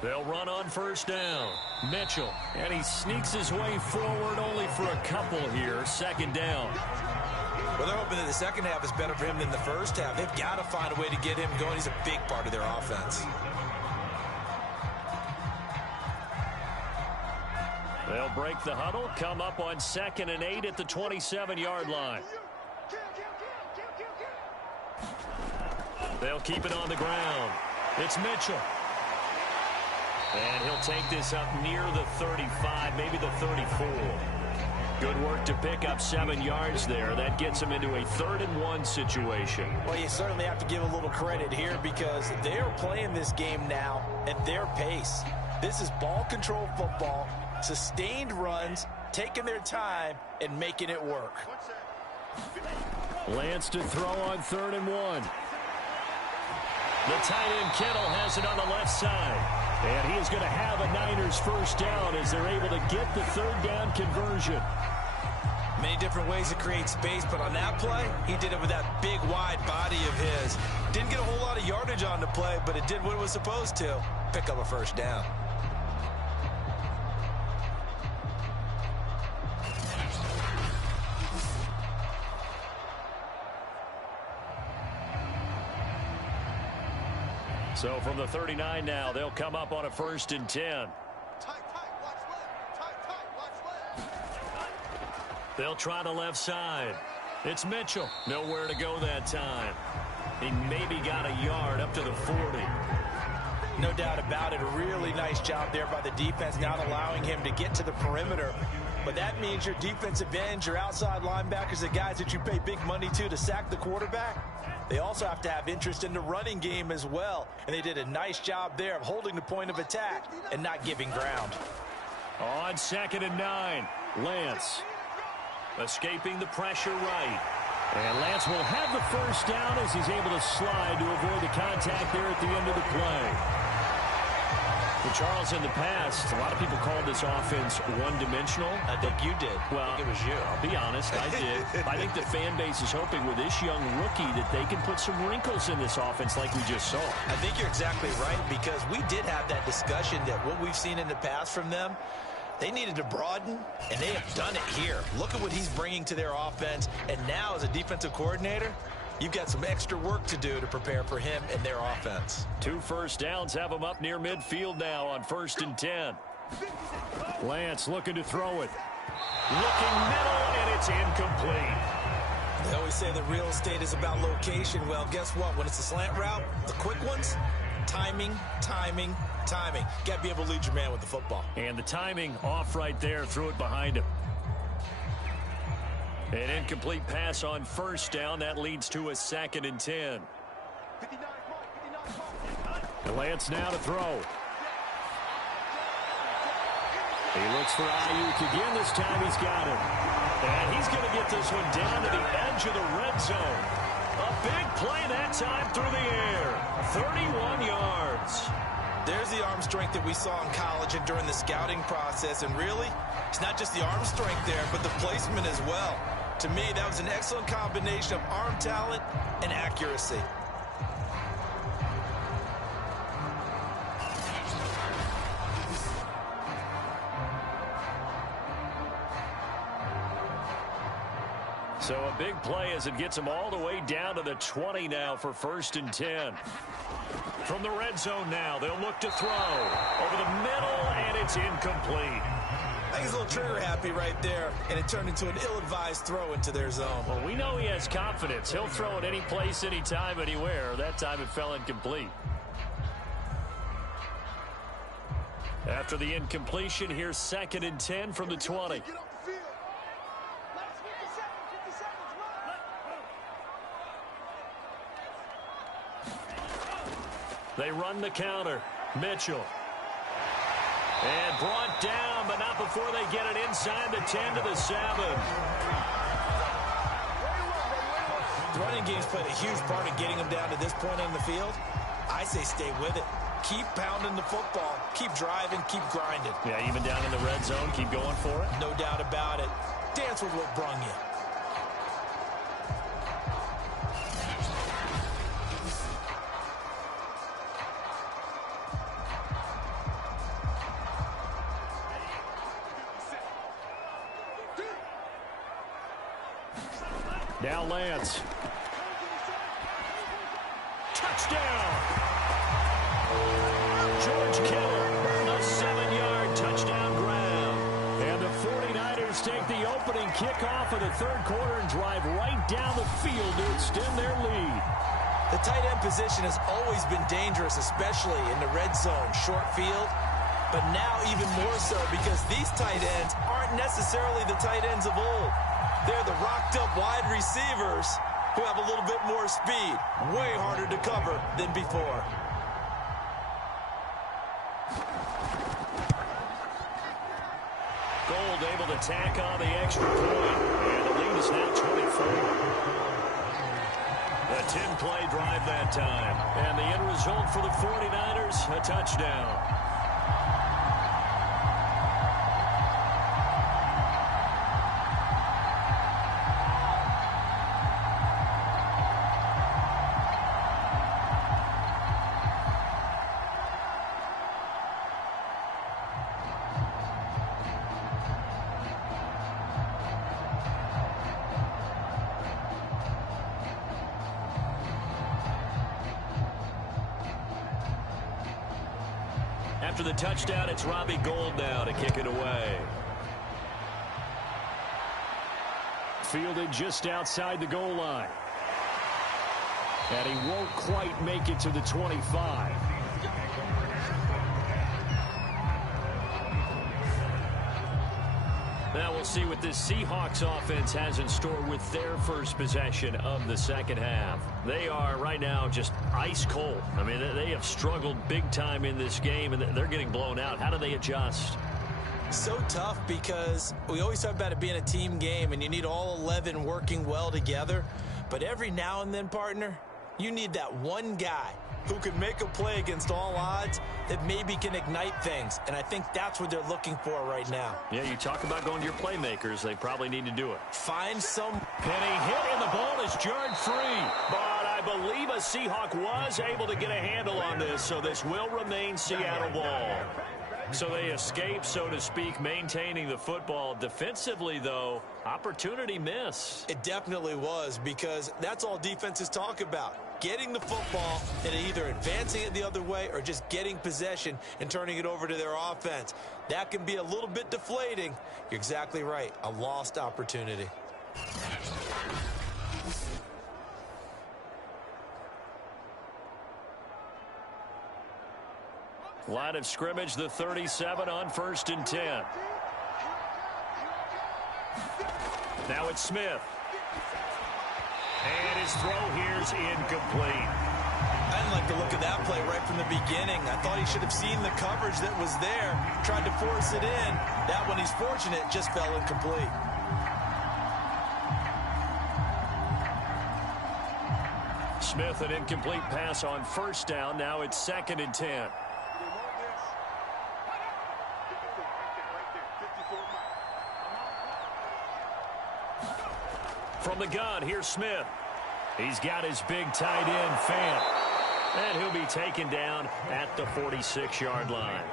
They'll run on first down. Mitchell, and he sneaks his way forward only for a couple here. Second down. Well, they're hoping that the second half is better for him than the first half. They've got to find a way to get him going. He's a big part of their offense. They'll break the huddle, come up on 2nd and 8 at the 27-yard line. They'll keep it on the ground. It's Mitchell. And he'll take this up near the 35, maybe the 34. Good work to pick up 7 yards there. That gets him into a 3rd and 1 situation. Well, you certainly have to give a little credit here because they're playing this game now at their pace. This is ball control football, sustained runs, taking their time, and making it work. Lance to throw on 3rd and 1. The tight end Kittle has it on the left side. And he is going to have a Niners first down as they're able to get the 3rd down conversion. Many different ways to create space, but on that play, he did it with that big, wide body of his. Didn't get a whole lot of yardage on the play, but it did what it was supposed to. Pick up a first down. So from the 39 now, they'll come up on a 1st and 10. They'll try the left side. It's Mitchell. Nowhere to go that time. He maybe got a yard up to the 40. No doubt about it. A really nice job there by the defense, not allowing him to get to the perimeter. But that means your defensive ends, your outside linebackers, the guys that you pay big money to sack the quarterback, they also have to have interest in the running game as well. And they did a nice job there of holding the point of attack and not giving ground. On 2nd and 9, Lance escaping the pressure right. And Lance will have the first down as he's able to slide to avoid the contact there at the end of the play. Well, Charles, in the past, a lot of people called this offense one-dimensional. I think you did. Well, I think it was you. I'll be honest, I did. I think the fan base is hoping with this young rookie that they can put some wrinkles in this offense like we just saw. I think you're exactly right, because we did have that discussion that what we've seen in the past from them, they needed to broaden, and they have done it here. Look at what he's bringing to their offense, and now as a defensive coordinator, you've got some extra work to do to prepare for him and their offense. 2 first downs have him up near midfield now on 1st and 10. Lance looking to throw it. Looking middle, and it's incomplete. They always say that real estate is about location. Well, guess what? When it's a slant route, the quick ones, timing, timing, timing. Got to be able to lead your man with the football. And the timing off right there, threw it behind him. An incomplete pass on 1st down. That leads to a 2nd and 10. Lance now to throw. He looks for Ayuk again. This time he's got him. And he's going to get this one down to the edge of the red zone. A big play that time through the air. 31 yards. There's the arm strength that we saw in college and during the scouting process. And really, it's not just the arm strength there, but the placement as well. To me, that was an excellent combination of arm talent and accuracy. So a big play as it gets him all the way down to the 20 now for 1st and 10. From the red zone now, they'll look to throw. Over the middle, and it's incomplete. I think he's a little trigger happy right there, and it turned into an ill-advised throw into their zone. Well, we know he has confidence. He'll throw it any place, anytime, anywhere. That time it fell incomplete. After the incompletion, here's 2nd and 10 from the 20. They run the counter. Mitchell. And brought down, but not before they get it inside the 10 to the 7. The running game's played a huge part in getting them down to this point on the field. I say stay with it. Keep pounding the football. Keep driving. Keep grinding. Yeah, even down in the red zone, keep going for it. No doubt about it. Dance with what brung you. Now Lance. Touchdown! George Kittle, a 7-yard touchdown grab. And the 49ers take the opening kickoff of the 3rd quarter and drive right down the field to extend their lead. The tight end position has always been dangerous, especially in the red zone, short field. But now even more so because these tight ends aren't necessarily the tight ends of old. They're the rocked-up wide receivers who have a little bit more speed. Way harder to cover than before. Gold able to tack on the extra point. And the lead is now 24. A 10-play drive that time. And the end result for the 49ers, a touchdown. After the touchdown, it's Robbie Gould now to kick it away. Fielded just outside the goal line. And he won't quite make it to the 25. Now we'll see what this Seahawks offense has in store with their first possession of the second half. They are right now just ice cold. I mean, they have struggled big time in this game, and they're getting blown out. How do they adjust? So tough because we always talk about it being a team game, and you need all 11 working well together. But every now and then, partner, you need that one guy who can make a play against all odds that maybe can ignite things. And I think that's what they're looking for right now. Yeah, you talk about going to your playmakers. They probably need to do it. Find some. Penny hit, and the ball is jarred free. But I believe a Seahawk was able to get a handle on this, so this will remain Seattle ball. So they escape, so to speak, maintaining the football. Defensively, though, opportunity miss. It definitely was, because that's all defenses talk about. Getting the football and either advancing it the other way or just getting possession and turning it over to their offense. That can be a little bit deflating. You're exactly right. A lost opportunity. Line of scrimmage, the 37 on 1st and 10. Now it's Smith. And his throw here's incomplete. I didn't like the look of that play right from the beginning. I thought he should have seen the coverage that was there, tried to force it in. That one, he's fortunate, just fell incomplete. Smith, an incomplete pass on 1st down. Now it's 2nd and 10. From the gun, here's Smith. He's got his big tight end, Fant. And he'll be taken down at the 46-yard line.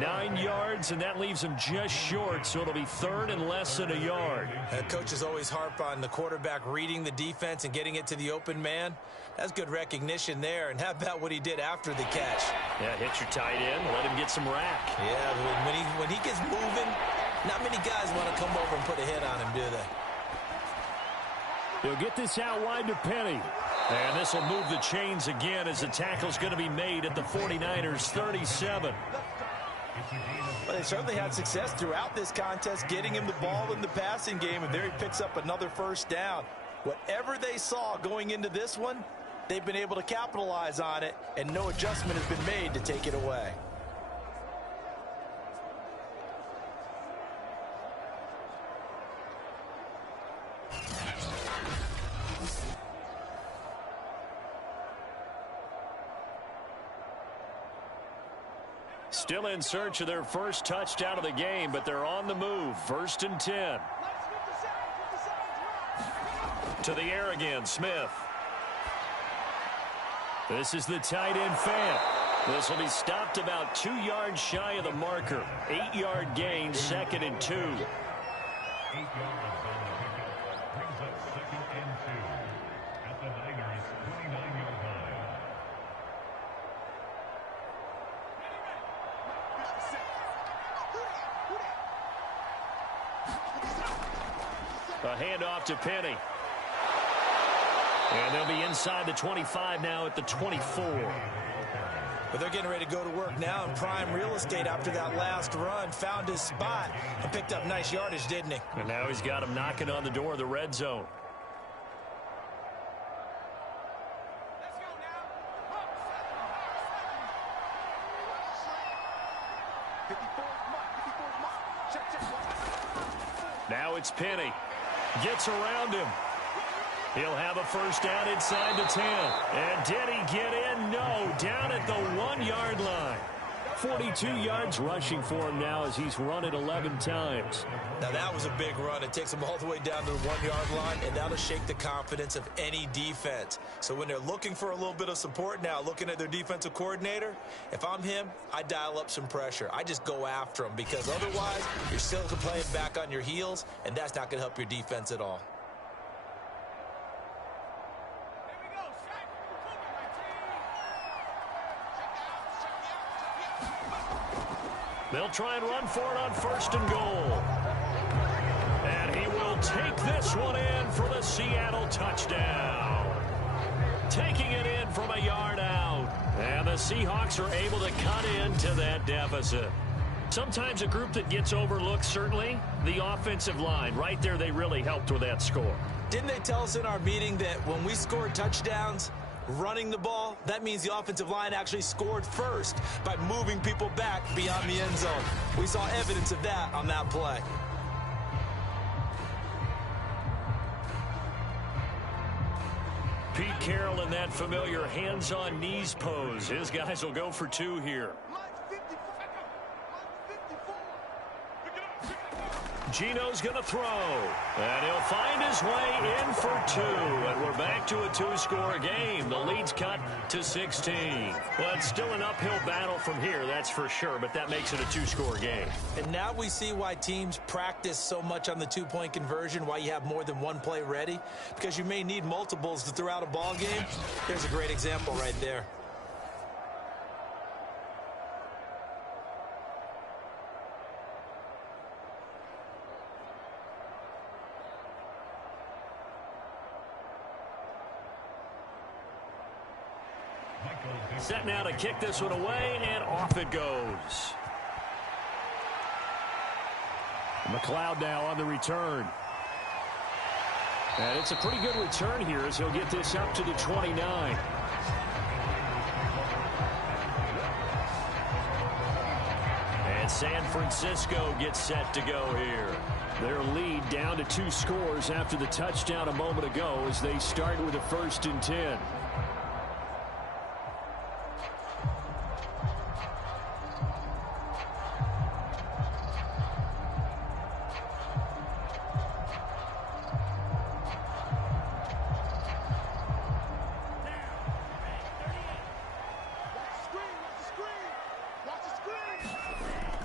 9 yards, and that leaves him just short, so it'll be 3rd and less than a yard. Coaches always harp on the quarterback reading the defense and getting it to the open man. That's good recognition there. And how about what he did after the catch? Yeah, hit your tight end, let him get some rack. Yeah, when he gets moving, not many guys want to come over and put a hit on him, do they? They'll get this out wide to Penny. And this will move the chains again as the tackle's going to be made at the 49ers 37. Well, they certainly had success throughout this contest, getting him the ball in the passing game, and there he picks up another 1st down. Whatever they saw going into this one, they've been able to capitalize on it, and no adjustment has been made to take it away. Still in search of their first touchdown of the game, but they're on the move. 1st and 10. To the air again, Smith. This is the tight end, Fant. This will be stopped about 2 yards shy of the marker. 8-yard gain, 2nd and 2. A handoff to Penny. And they'll be inside the 25 now at the 24. But they're getting ready to go to work now in prime real estate after that last run. Found his spot and picked up nice yardage, didn't he? And now he's got him knocking on the door of the red zone. Now it's Penny. Gets around him. He'll have a 1st down inside the 10. And did he get in? No. Down at the 1-yard line. 42 yards rushing for him now as he's run it 11 times. Now that was a big run. It takes him all the way down to the 1-yard line, and that'll shake the confidence of any defense. So when they're looking for a little bit of support now, looking at their defensive coordinator, if I'm him, I dial up some pressure. I just go after him, because otherwise you're still playing back on your heels, and that's not going to help your defense at all. They'll try and run for it on 1st and goal. And he will take this one in for the Seattle touchdown. Taking it in from a yard out. And the Seahawks are able to cut into that deficit. Sometimes a group that gets overlooked, certainly, the offensive line. Right there, they really helped with that score. Didn't they tell us in our meeting that when we score touchdowns running the ball, that means the offensive line actually scored first by moving people back beyond the end zone? We saw evidence of that on that play. Pete Carroll in that familiar hands-on knees pose. His guys will go for 2 here. Gino's going to throw, and he'll find his way in for 2, and we're back to a 2-score game. The lead's cut to 16. Well, it's still an uphill battle from here, that's for sure, but that makes it a 2-score game. And now we see why teams practice so much on the 2-point conversion, why you have more than one play ready, because you may need multiples to throw out a ball game. There's a great example right there. Set now to kick this one away, and off it goes. McLeod now on the return. And it's a pretty good return here as he'll get this up to the 29. And San Francisco gets set to go here. Their lead down to 2 scores after the touchdown a moment ago as they start with a 1st and 10.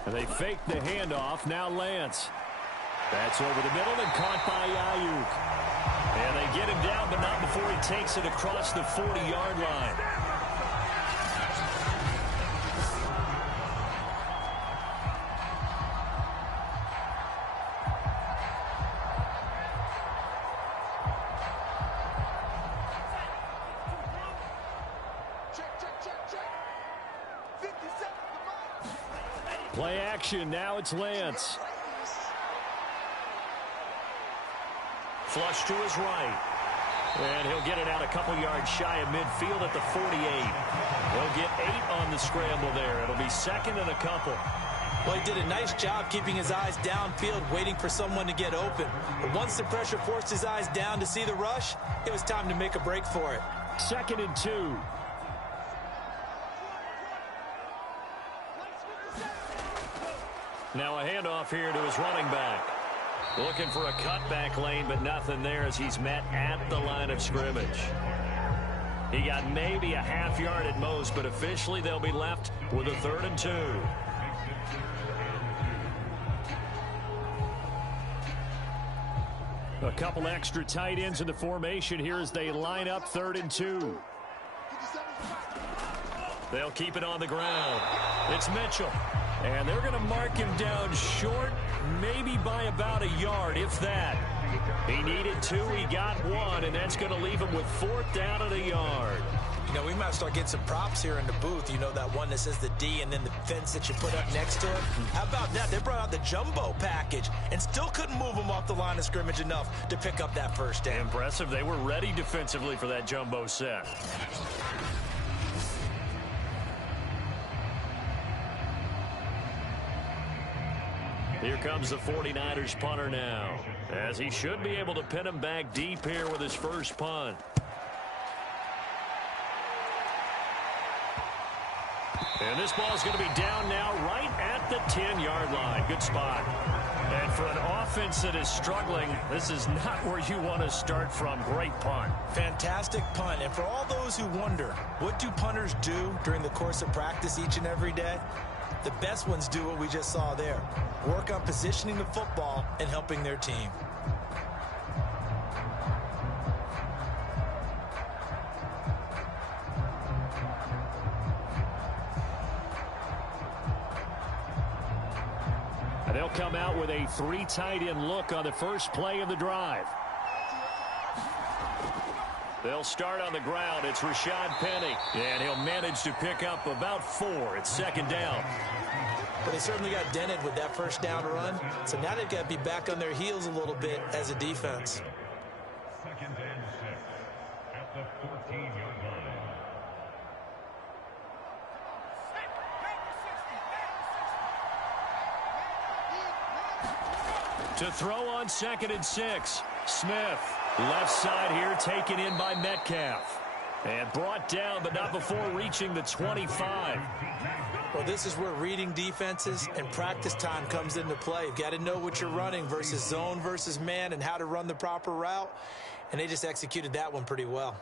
And they fake the handoff. Now Lance. That's over the middle and caught by Ayuk. And they get him down, but not before he takes it across the 40-yard line. Play action. Now it's Lance. Flush to his right. And he'll get it out a couple yards shy of midfield at the 48. He'll get 8 on the scramble there. It'll be 2nd and a couple. Well, he did a nice job keeping his eyes downfield, waiting for someone to get open. But once the pressure forced his eyes down to see the rush, it was time to make a break for it. 2nd and 2. Now a handoff here to his running back. Looking for a cutback lane, but nothing there as he's met at the line of scrimmage. He got maybe a half yard at most, but officially they'll be left with a 3rd and 2. A couple extra tight ends in the formation here as they line up 3rd and 2. They'll keep it on the ground. It's Mitchell. And they're going to mark him down short, maybe by about a yard, if that. He needed 2, he got 1, and that's going to leave him with 4th down and a yard. You know, we might start getting some props here in the booth. You know, that one that says the D and then the fence that you put up next to it. How about that? They brought out the jumbo package and still couldn't move him off the line of scrimmage enough to pick up that 1st down. Impressive. They were ready defensively for that jumbo set. Here comes the 49ers punter now, as he should be able to pin him back deep here with his first punt. And this ball is going to be down now right at the 10-yard line. Good spot. And for an offense that is struggling, this is not where you want to start from. Great punt. Fantastic punt. And for all those who wonder, what do punters do during the course of practice each and every day? The best ones do what we just saw there. Work on positioning the football and helping their team. And they'll come out with a 3 tight end look on the first play of the drive. They'll start on the ground. It's Rashad Penny, and he'll manage to pick up about 4. It's second down. But they certainly got dented with that first down run. So now they've got to be back on their heels a little bit as a defense. Second and 6 at the 14-yard line. To throw on second and 6, Smith. Left side here taken in by Metcalf. And brought down, but not before reaching the 25. Well, this is where reading defenses and practice time comes into play. You've got to know what you're running versus zone versus man and how to run the proper route. And they just executed that one pretty well.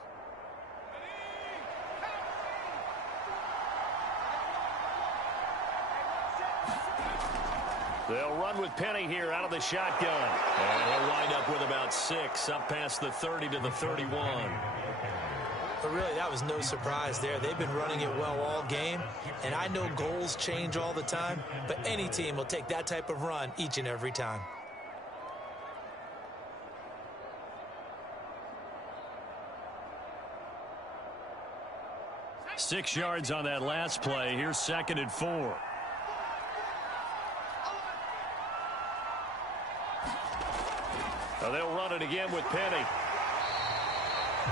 They'll run with Penny here out of the shotgun. And he'll wind up with about 6 up past the 30 to the 31. But really, that was no surprise there. They've been running it well all game. And I know goals change all the time, but any team will take that type of run each and every time. Six yards on that last play. Here's second and 4. Now they'll run it again with Penny.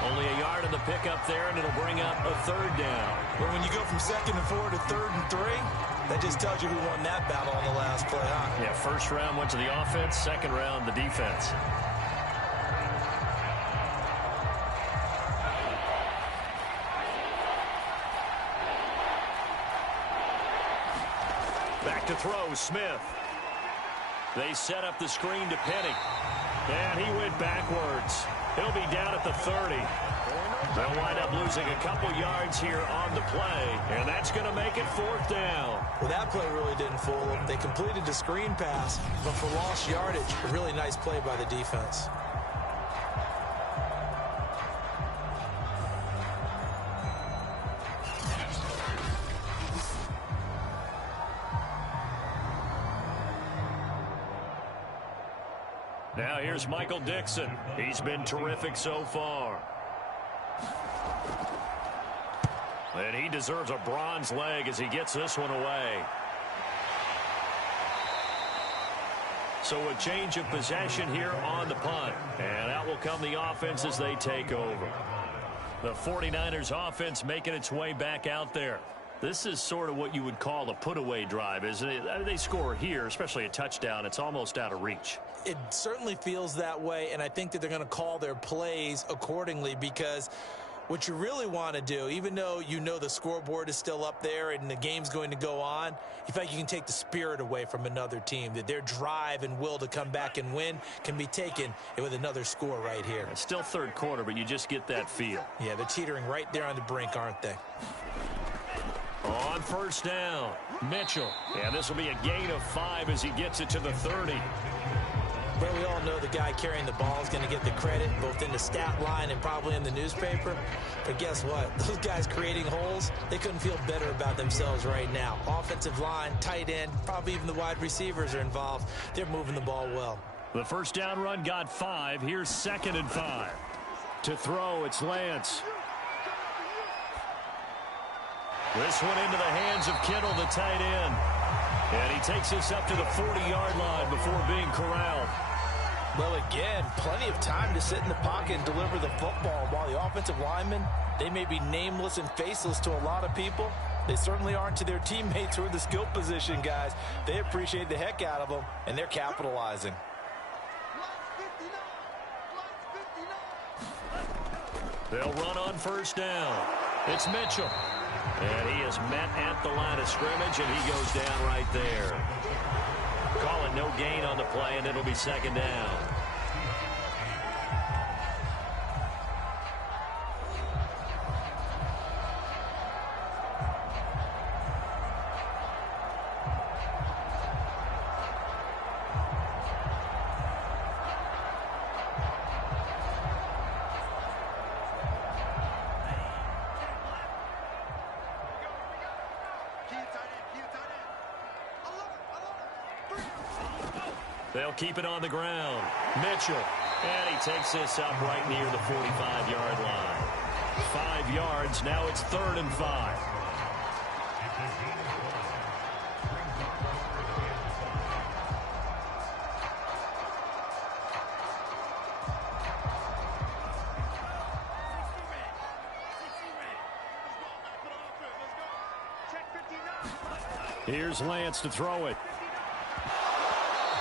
Only a yard in the pickup there, and it'll bring up a third down. But when you go from second and 4 to third and 3, that just tells you who won that battle on the last play, huh? Yeah, first round went to the offense, second round the defense. Back to throw, Smith. They set up the screen to Penny. And he went backwards. He'll be down at the 30. They'll wind up losing a couple yards here on the play, and that's going to make it fourth down. Well, that play really didn't fool them. They completed the screen pass, but for lost yardage, a really nice play by the defense. Now here's Michael Dixon. He's been terrific so far. And he deserves a bronze leg as he gets this one away. So a change of possession here on the punt. And out will come the offense as they take over. The 49ers offense making its way back out there. This is sort of what you would call a put-away drive, isn't it? I mean, they score here, especially a touchdown. It's almost out of reach. It certainly feels that way, and I think that they're going to call their plays accordingly because what you really want to do, even though you know the scoreboard is still up there and the game's going to go on, you feel like you can take the spirit away from another team, that their drive and will to come back and win can be taken with another score right here. It's still third quarter, but you just get that feel. Yeah, they're teetering right there on the brink, aren't they? On first down, Mitchell. And this will be a gain of 5 as he gets it to the 30. But we all know the guy carrying the ball is going to get the credit, both in the stat line and probably in the newspaper. But guess what? Those guys creating holes, they couldn't feel better about themselves right now. Offensive line, tight end, probably even the wide receivers are involved. They're moving the ball well. The first down run got 5. Here's second and 5. To throw, it's Lance. This one into the hands of Kittle, the tight end. And he takes us up to the 40-yard line before being corralled. Well, again, plenty of time to sit in the pocket and deliver the football. While the offensive linemen, they may be nameless and faceless to a lot of people, they certainly aren't to their teammates who are the skill position guys. They appreciate the heck out of them, and they're capitalizing. They'll run on first down. It's Mitchell. And he is met at the line of scrimmage, and he goes down right there. Call it no gain on the play, and it'll be second down. They'll keep it on the ground. Mitchell. And he takes this up right near the 45-yard line. 5 yards. Now it's 3rd and 5. Here's Lance to throw it.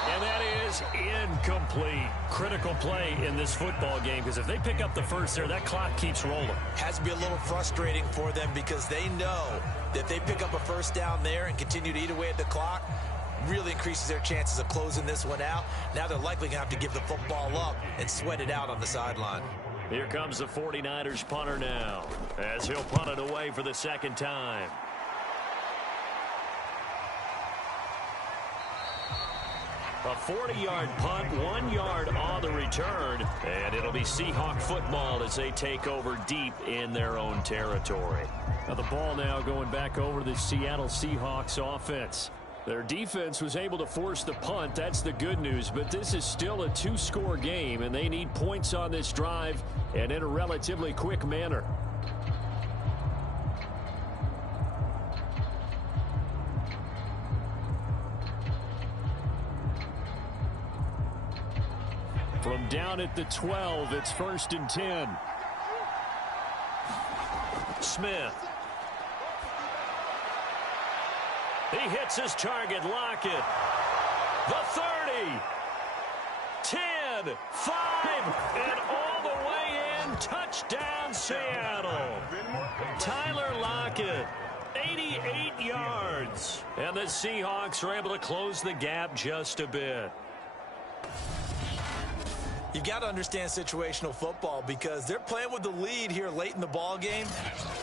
And that is incomplete. Critical play in this football game, because if they pick up the first there, that clock keeps rolling. Has to be a little frustrating for them because they know that if they pick up a first down there and continue to eat away at the clock, really increases their chances of closing this one out. Now they're likely going to have to give the football up and sweat it out on the sideline. Here comes the 49ers punter now, as he'll punt it away for the 2nd time. A 40-yard punt, 1 yard on the return, and it'll be Seahawk football as they take over deep in their own territory. Now the ball now going back over to the Seattle Seahawks offense. Their defense was able to force the punt. That's the good news, but this is still a 2-score game, and they need points on this drive and in a relatively quick manner. From down at the 12, it's 1st and 10. Smith. He hits his target. Lockett. The 30. 10. 5. And all the way in. Touchdown, Seattle. Tyler Lockett. 88 yards. And the Seahawks are able to close the gap just a bit. You've got to understand situational football because they're playing with the lead here late in the ball game.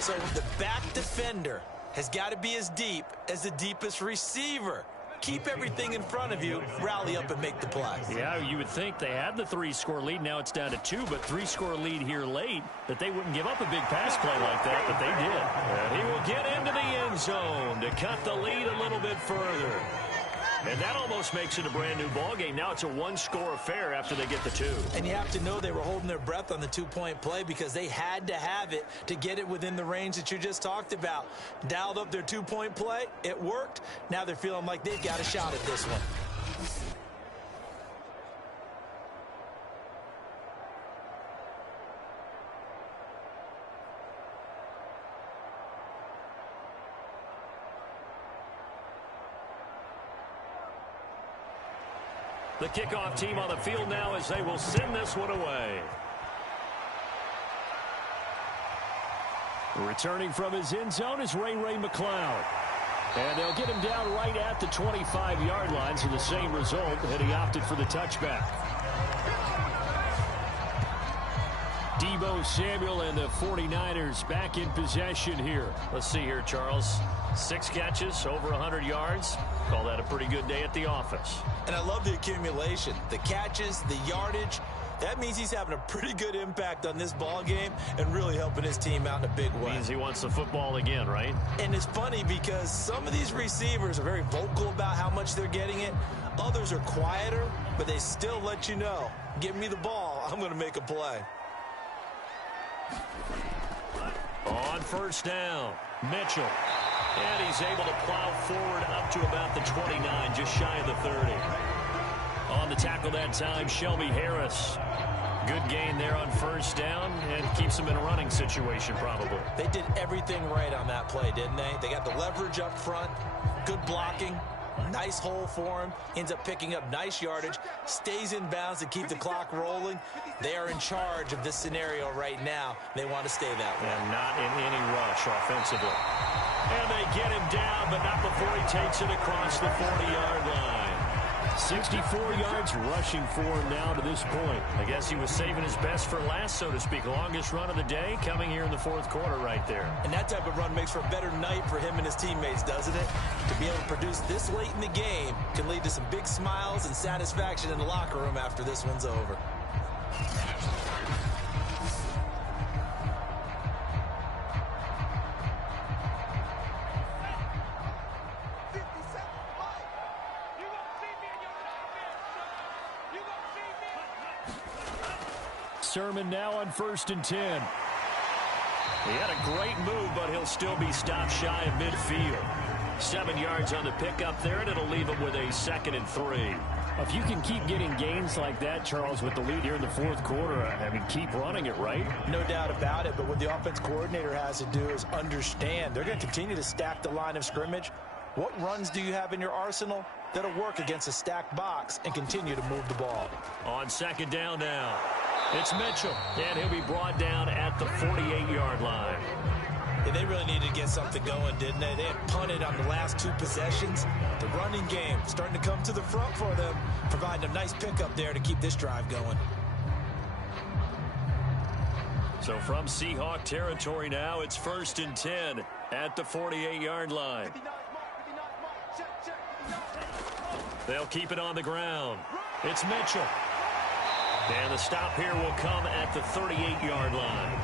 So the back defender has got to be as deep as the deepest receiver. Keep everything in front of you, rally up and make the play. Yeah, you would think they had the 3-score lead. Now it's down to 2, but 3-score lead here late, that they wouldn't give up a big pass play like that, but they did. And he will get into the end zone to cut the lead a little bit further. And that almost makes it a brand-new ball game. Now it's a 1-score affair after they get the 2. And you have to know they were holding their breath on the 2-point play because they had to have it to get it within the range that you just talked about. Dialed up their 2-point play. It worked. Now they're feeling like they've got a shot at this one. The kickoff team on the field now as they will send this one away. Returning from his end zone is Ray McCloud. And they'll get him down right at the 25-yard line, so the same result, and he opted for the touchback. Deebo Samuel and the 49ers back in possession here. Let's see here, Charles. 6 catches, over 100 yards. Call that a pretty good day at the office. And I love the accumulation, the catches, the yardage. That means he's having a pretty good impact on this ball game and really helping his team out in a big way. Means he wants the football again, right? And it's funny because some of these receivers are very vocal about how much they're getting it. Others are quieter, but they still let you know, give me the ball, I'm going to make a play. On 1st down, Mitchell. And he's able to plow forward up to about the 29, just shy of the 30. On the tackle that time, Shelby Harris. Good gain there on 1st down and keeps them in a running situation probably. They did everything right on that play, didn't they? They got the leverage up front, good blocking, nice hole for him, ends up picking up nice yardage, stays in bounds to keep the clock rolling. They are in charge of this scenario right now. They want to stay that way. And not in any rush offensively. And they get him down, but not before he takes it across the 40-yard line. 64 yards rushing for him now to this point. I guess he was saving his best for last, so to speak. Longest run of the day coming here in the 4th quarter right there. And that type of run makes for a better night for him and his teammates, doesn't it? To be able to produce this late in the game can lead to some big smiles and satisfaction in the locker room after this one's over. Sermon now on 1st and 10. He had a great move, but he'll still be stopped shy of midfield. 7 yards on the pickup there, and it'll leave him with a 2nd and 3. If you can keep getting gains like that, Charles, with the lead here in the 4th quarter, I mean, keep running it, right? No doubt about it, but what the offense coordinator has to do is understand they're going to continue to stack the line of scrimmage. What runs do you have in your arsenal that'll work against a stacked box and continue to move the ball? On 2nd down now, it's Mitchell, and he'll be brought down at the 48-yard line. Yeah, they really needed to get something going, didn't they? They had punted on the last 2 possessions. The running game starting to come to the front for them, providing a nice pickup there to keep this drive going. So from Seahawk territory now, it's 1st and 10 at the 48-yard line. They'll keep it on the ground. It's Mitchell. And the stop here will come at the 38-yard line.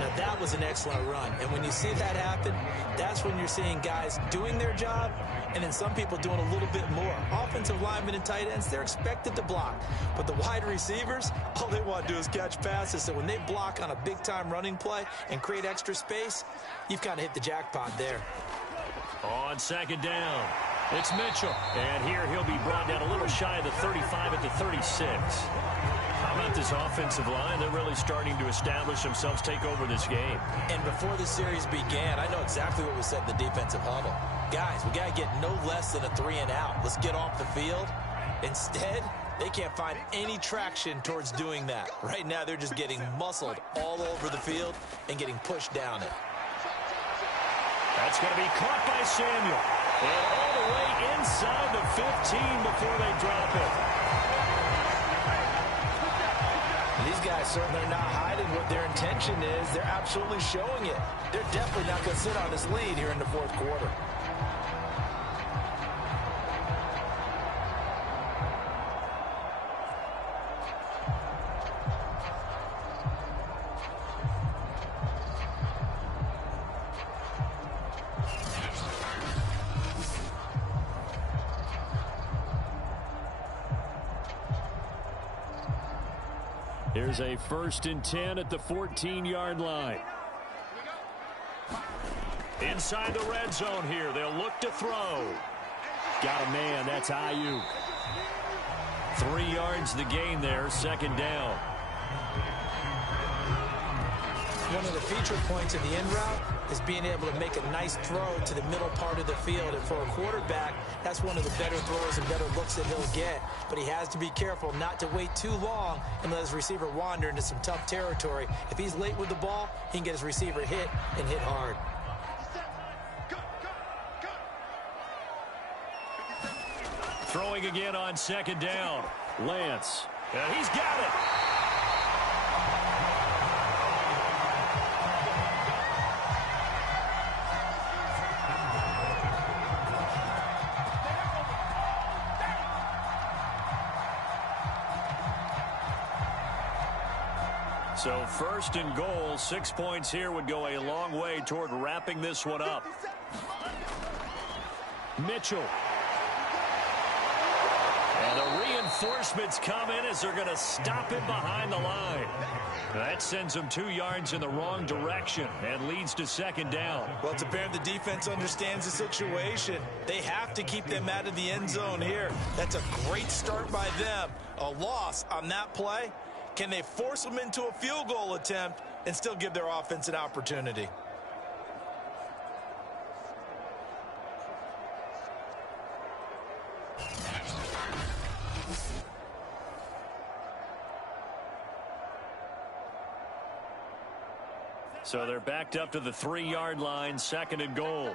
Now, that was an excellent run. And when you see that happen, that's when you're seeing guys doing their job and then some people doing a little bit more. Offensive linemen and tight ends, they're expected to block. But the wide receivers, all they want to do is catch passes. So when they block on a big-time running play and create extra space, you've kind of hit the jackpot there. On 2nd down, it's Mitchell. And here he'll be brought down a little shy of the 35 at the 36. How about this offensive line? They're really starting to establish themselves, take over this game. And before the series began, I know exactly what was said in the defensive huddle. Guys, we got to get no less than a 3 and out. Let's get off the field. Instead, they can't find any traction towards doing that. Right now, they're just getting muscled all over the field and getting pushed down it. That's going to be caught by Samuel. And all the way inside the 15 before they drop it. These guys certainly are not hiding what their intention is. They're absolutely showing it. They're definitely not going to sit on this lead here in the 4th quarter. Here's a 1st and 10 at the 14-yard line. Inside the red zone here. They'll look to throw. Got a man. That's Ayuk. 3 yards the gain there. 2nd down. One of the feature points of the in route is being able to make a nice throw to the middle part of the field. And for a quarterback, that's one of the better throws and better looks that he'll get. But he has to be careful not to wait too long and let his receiver wander into some tough territory. If he's late with the ball, he can get his receiver hit and hit hard. Throwing again on 2nd down. Lance. And he's got it. So 1st and goal, 6 points here would go a long way toward wrapping this one up. Mitchell. And the reinforcements come in as they're going to stop him behind the line. That sends him 2 yards in the wrong direction and leads to 2nd down. Well, it's apparent the defense understands the situation. They have to keep them out of the end zone here. That's a great start by them. A loss on that play. Can they force them into a field goal attempt and still give their offense an opportunity? So they're backed up to the 3-yard line, 2nd and goal.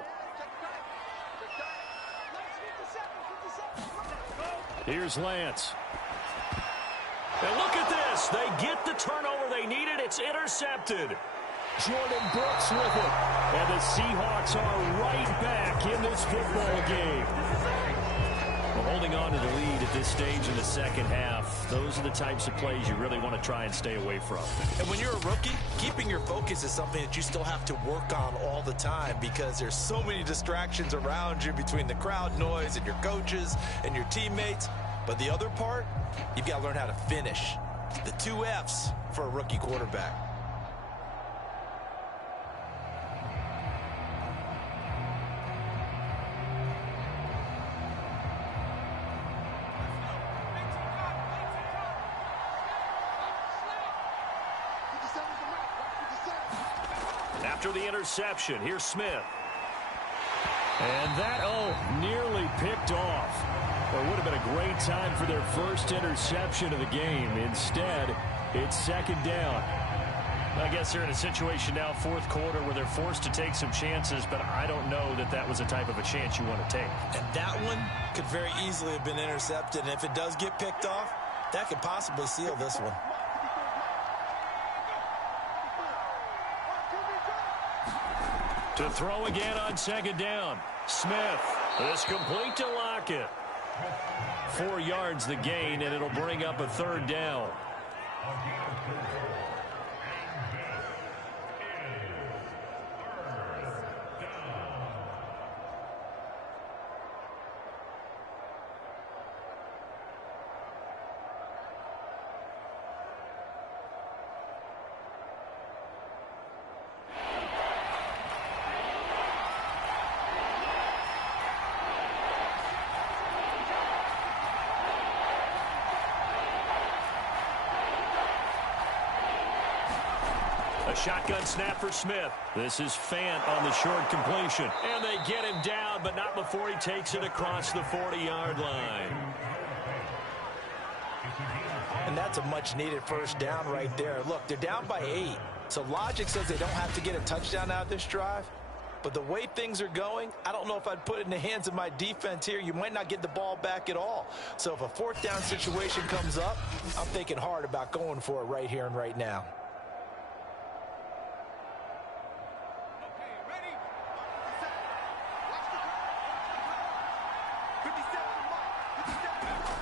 Here's Lance. And look at this. They get the turnover they needed. It's intercepted. Jordan Brooks with it. And the Seahawks are right back in this football game. Well, holding on to the lead at this stage in the 2nd half, those are the types of plays you really want to try and stay away from. And when you're a rookie, keeping your focus is something that you still have to work on all the time because there's so many distractions around you between the crowd noise and your coaches and your teammates. But the other part, you've got to learn how to finish. The 2 F's for a rookie quarterback. After the interception, here's Smith. And that, nearly picked off. Well, it would have been a great time for their first interception of the game. Instead, it's second down. I guess they're in a situation now, fourth quarter, where they're forced to take some chances, but I don't know that that was the type of a chance you want to take. And that one could very easily have been intercepted. And if it does get picked off, that could possibly seal this one. To throw again on second down. Smith is complete to Lockett. 4 yards the gain, and it'll bring up a third down. A shotgun snap for Smith. This is Fant on the short completion. And they get him down, but not before he takes it across the 40-yard line. And that's a much-needed first down right there. Look, they're down by 8. So logic says they don't have to get a touchdown out of this drive. But the way things are going, I don't know if I'd put it in the hands of my defense here. You might not get the ball back at all. So if a fourth down situation comes up, I'm thinking hard about going for it right here and right now.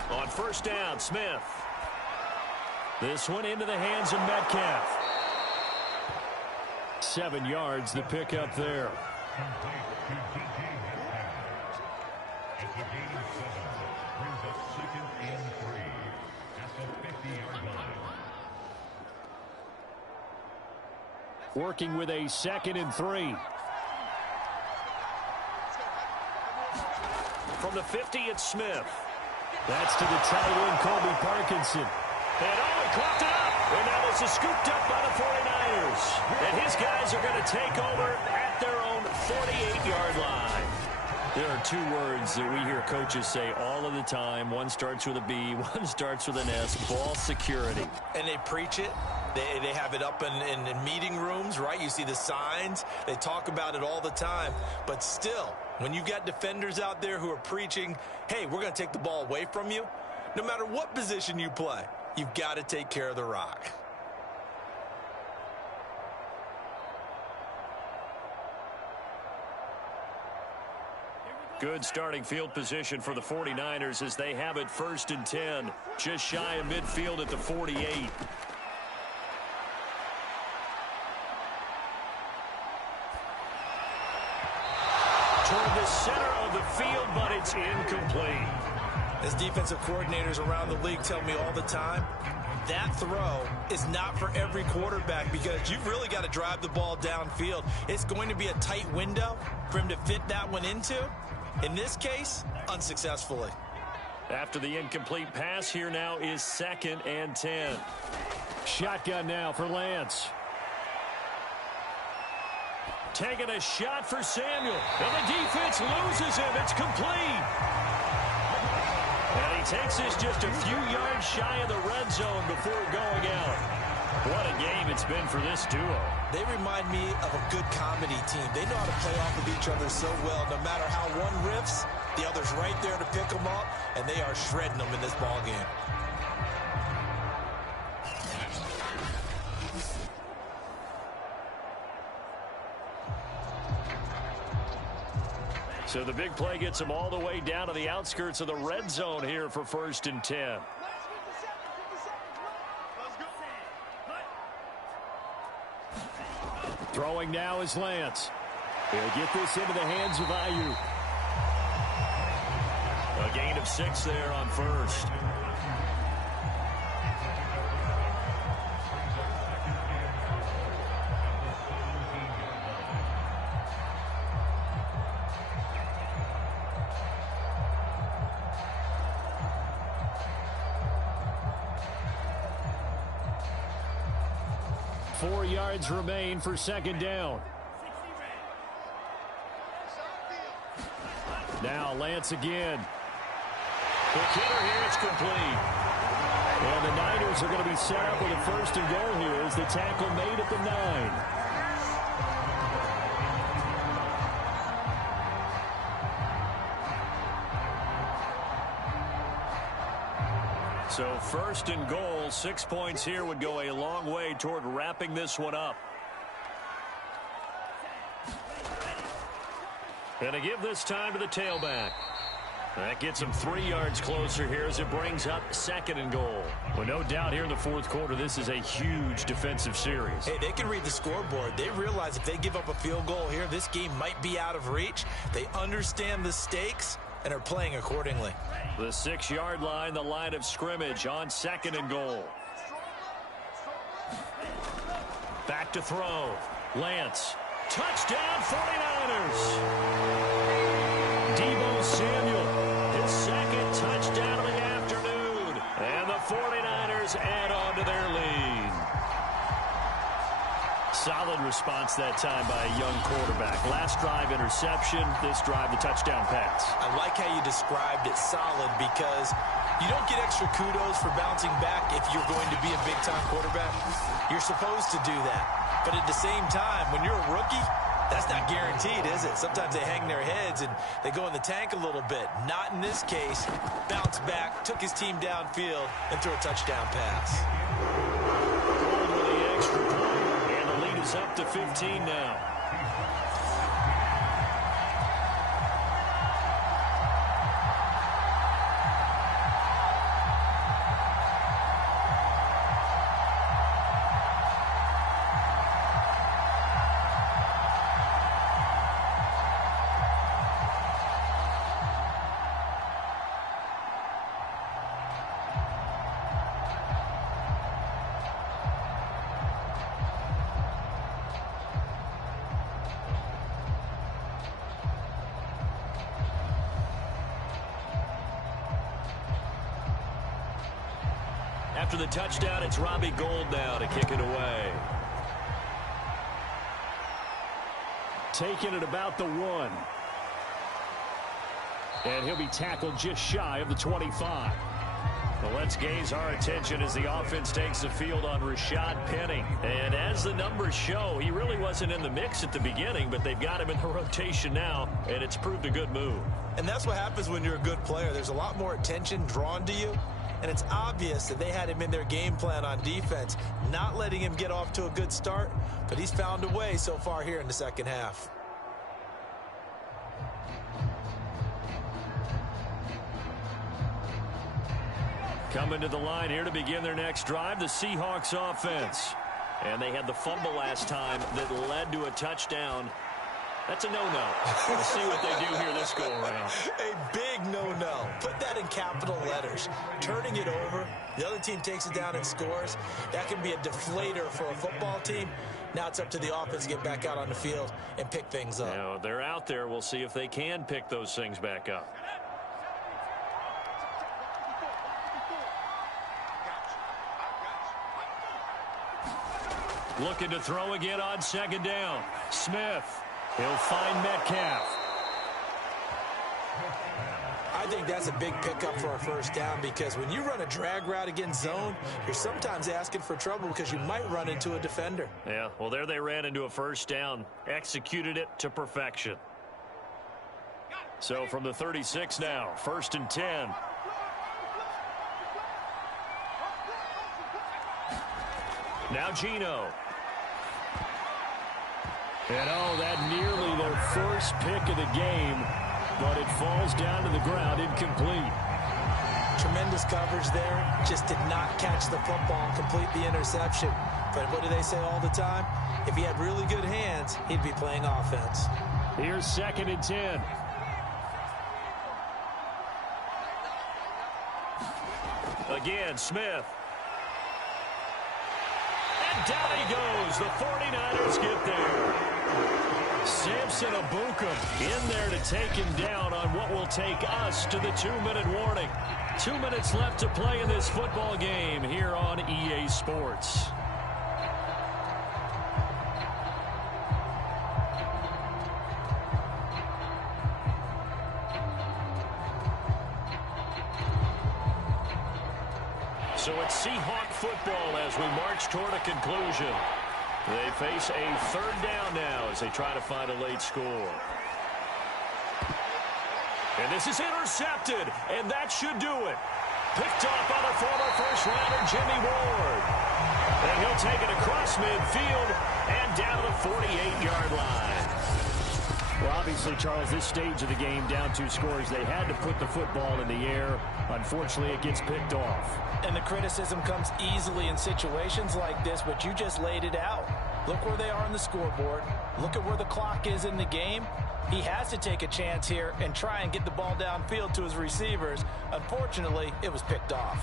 On first down, Smith. This one into the hands of Metcalf. 7 yards, the pickup there. Working with a 2nd and 3. From the 50, it's Smith. That's to the tight end, Colby Parkinson. And he clocked it up. And now this is scooped up by the 49ers. And his guys are going to take over at their own 48-yard line. There are 2 words that we hear coaches say all of the time. One starts with a B, one starts with an S, ball security. And they preach it. They have it up in meeting rooms, right? You see the signs. They talk about it all the time. But still, when you've got defenders out there who are preaching, hey, we're going to take the ball away from you, no matter what position you play, you've got to take care of the rock. Good starting field position for the 49ers as they have it 1st and 10. Just shy of midfield at the 48. Toward the center of the field, but it's incomplete. As defensive coordinators around the league tell me all the time, that throw is not for every quarterback because you've really got to drive the ball downfield. It's going to be a tight window for him to fit that one into. In this case, unsuccessfully. After the incomplete pass, here now is 2nd and 10. Shotgun now for Lance. Taking a shot for Samuel. And the defense loses him. It's complete. And he takes this just a few yards shy of the red zone before going out. What a game it's been for this duo. They remind me of a good comedy team. They know how to play off of each other so well. No matter how one riffs, the other's right there to pick them up, and they are shredding them in this ball game. So the big play gets them all the way down to the outskirts of the red zone here for 1st and 10. Throwing now is Lance. He'll get this into the hands of Ayuk. A gain of 6 there on 1st. 4 yards remain for second down. Now Lance again. The hitter here, it's complete. And the Niners are going to be set up with a first and goal here as the tackle made at the 9. So first and goal, 6 points here would go a long way toward wrapping this one up. And to give this time to the tailback. That gets him 3 yards closer here as it brings up second and goal. Well, no doubt here in the fourth quarter, this is a huge defensive series. Hey, they can read the scoreboard. They realize if they give up a field goal here, this game might be out of reach. They understand the stakes and are playing accordingly. The 6-yard line, the line of scrimmage on second and goal. Back to throw. Lance. Touchdown 49ers. Deebo Samuel, his second touchdown of the afternoon. And the 49ers add on to their lead. Solid response that time by a young quarterback. Last drive interception, this drive the touchdown pass. I like how you described it, solid, because you don't get extra kudos for bouncing back if you're going to be a big-time quarterback. You're supposed to do that. But at the same time, when you're a rookie, that's not guaranteed, is it? Sometimes they hang their heads and they go in the tank a little bit. Not in this case. Bounced back, took his team downfield, and threw a touchdown pass. Gold with the extra point, and the lead is up to 15 now. After the touchdown, it's Robbie Gould now to kick it away. Taking it about the 1. And he'll be tackled just shy of the 25. Well, let's gaze our attention as the offense takes the field on Rashad Penny. And as the numbers show, he really wasn't in the mix at the beginning, but they've got him in the rotation now, and it's proved a good move. And that's what happens when you're a good player. There's a lot more attention drawn to you. And it's obvious that they had him in their game plan on defense, not letting him get off to a good start, but he's found a way so far here in the second half. Coming to the line here to begin their next drive, the Seahawks offense. And they had the fumble last time that led to a touchdown. That's a no-no. We'll see what they do here this go-around. A big no-no. Put that in capital letters. Turning it over, the other team takes it down and scores. That can be a deflator for a football team. Now it's up to the offense to get back out on the field and pick things up. Now, they're out there. We'll see if they can pick those things back up. Looking to throw again on second down. Smith. He'll find Metcalf. I think that's a big pickup for a first down because when you run a drag route against zone, you're sometimes asking for trouble because you might run into a defender. Yeah, well, there they ran into a first down. Executed it to perfection. So from the 36 now, 1st and 10. Now Geno. And that nearly their first pick of the game, but it falls down to the ground incomplete. Tremendous coverage there. Just did not catch the football and complete the interception. But what do they say all the time? If he had really good hands, he'd be playing offense. Here's 2nd and 10. Again, Smith. And down he goes. The 49ers get there. Samson Abukum in there to take him down on what will take us to the 2-minute warning. 2 minutes left to play in this football game here on EA Sports. it's Seahawk football as we march toward a conclusion. They face a third down now as they try to find a late score. And this is intercepted, and that should do it. Picked off by the former first-rounder Jimmy Ward. And he'll take it across midfield and down to the 48-yard line. Well, obviously, Charles, this stage of the game, down 2 scores, they had to put the football in the air. Unfortunately, it gets picked off. And the criticism comes easily in situations like this, but you just laid it out. Look where they are on the scoreboard. Look at where the clock is in the game. He has to take a chance here and try and get the ball downfield to his receivers. Unfortunately, it was picked off.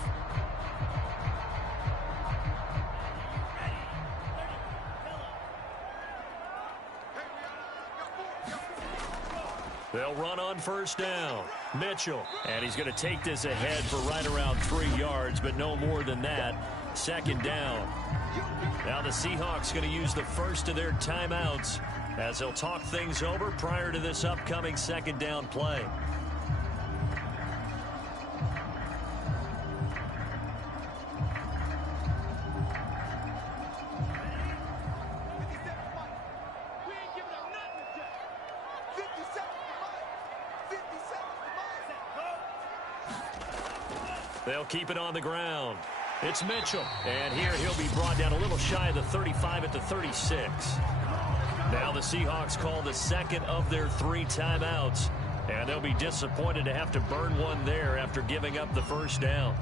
They'll run on first down. Mitchell. And he's going to take this ahead for right around 3 yards, but no more than that. Second down. Now the Seahawks going to use the first of their timeouts as they'll talk things over prior to this upcoming second down play. They'll keep it on the ground. It's Mitchell. And here he'll be brought down a little shy of the 35 at the 36. Now the Seahawks call the second of their 3 timeouts. And they'll be disappointed to have to burn one there after giving up the first down.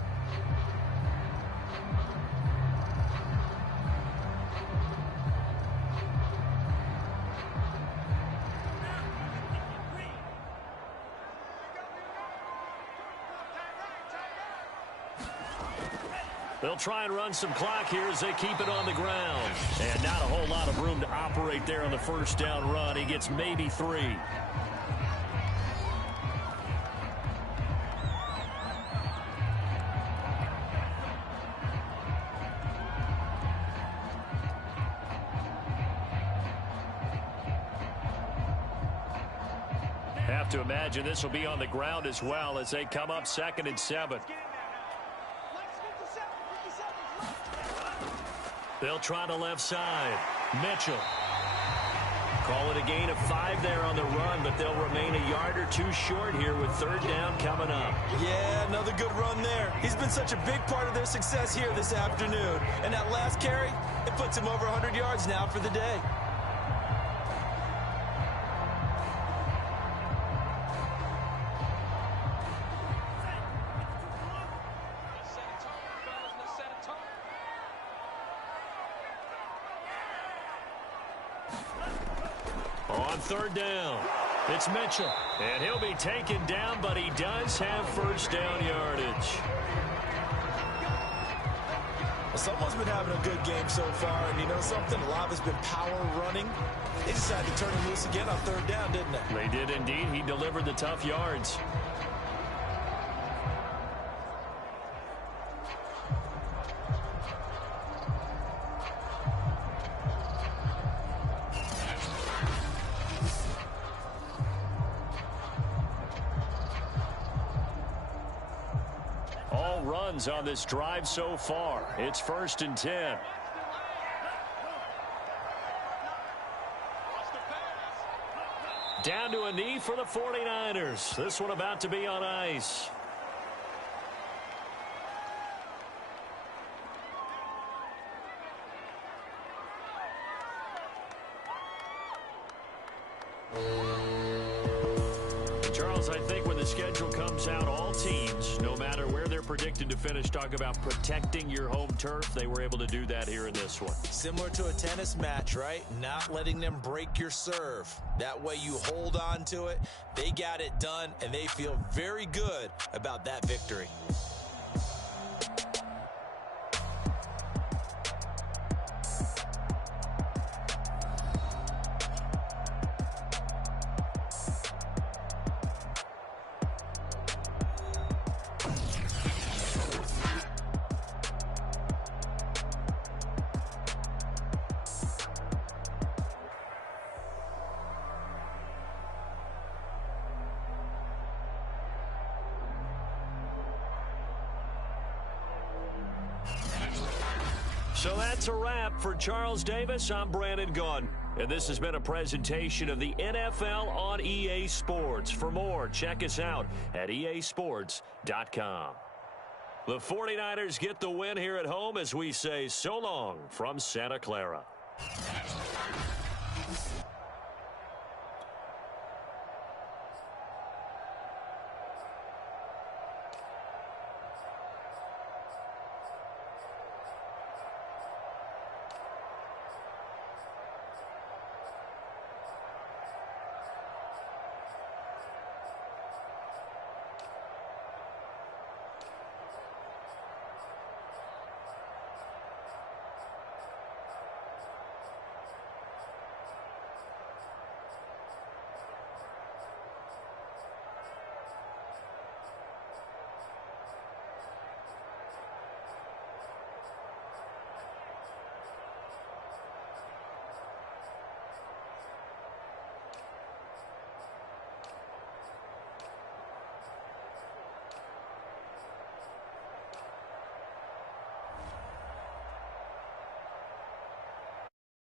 They'll try and run some clock here as they keep it on the ground. And not a whole lot of room to operate there on the first down run. He gets maybe 3. Have to imagine this will be on the ground as well as they come up 2nd and 7. They'll try the left side. Mitchell. Call it a gain of 5 there on the run, but they'll remain a yard or 2 short here with third down coming up. Yeah, another good run there. He's been such a big part of their success here this afternoon. And that last carry, it puts him over 100 yards now for the day. On third down, it's Mitchell. And he'll be taken down, but he does have first down yardage. Well, someone's been having a good game so far, and you know something? A lot of it's been power running. They decided to turn him loose again on third down, didn't they? They did indeed. He delivered the tough yards. All runs on this drive so far. It's 1st and 10. Down to a knee for the 49ers. This one about to be on ice. Charles, I think when the schedule comes out, all teams, no matter where they're predicted to finish, talk about protecting your home turf. They were able to do that here in this one. Similar to a tennis match, right? Not letting them break your serve. That way you hold on to it. They got it done, and they feel very good about that victory. So that's a wrap. For Charles Davis, I'm Brandon Gaudin. And this has been a presentation of the NFL on EA Sports. For more, check us out at easports.com. The 49ers get the win here at home as we say so long from Santa Clara.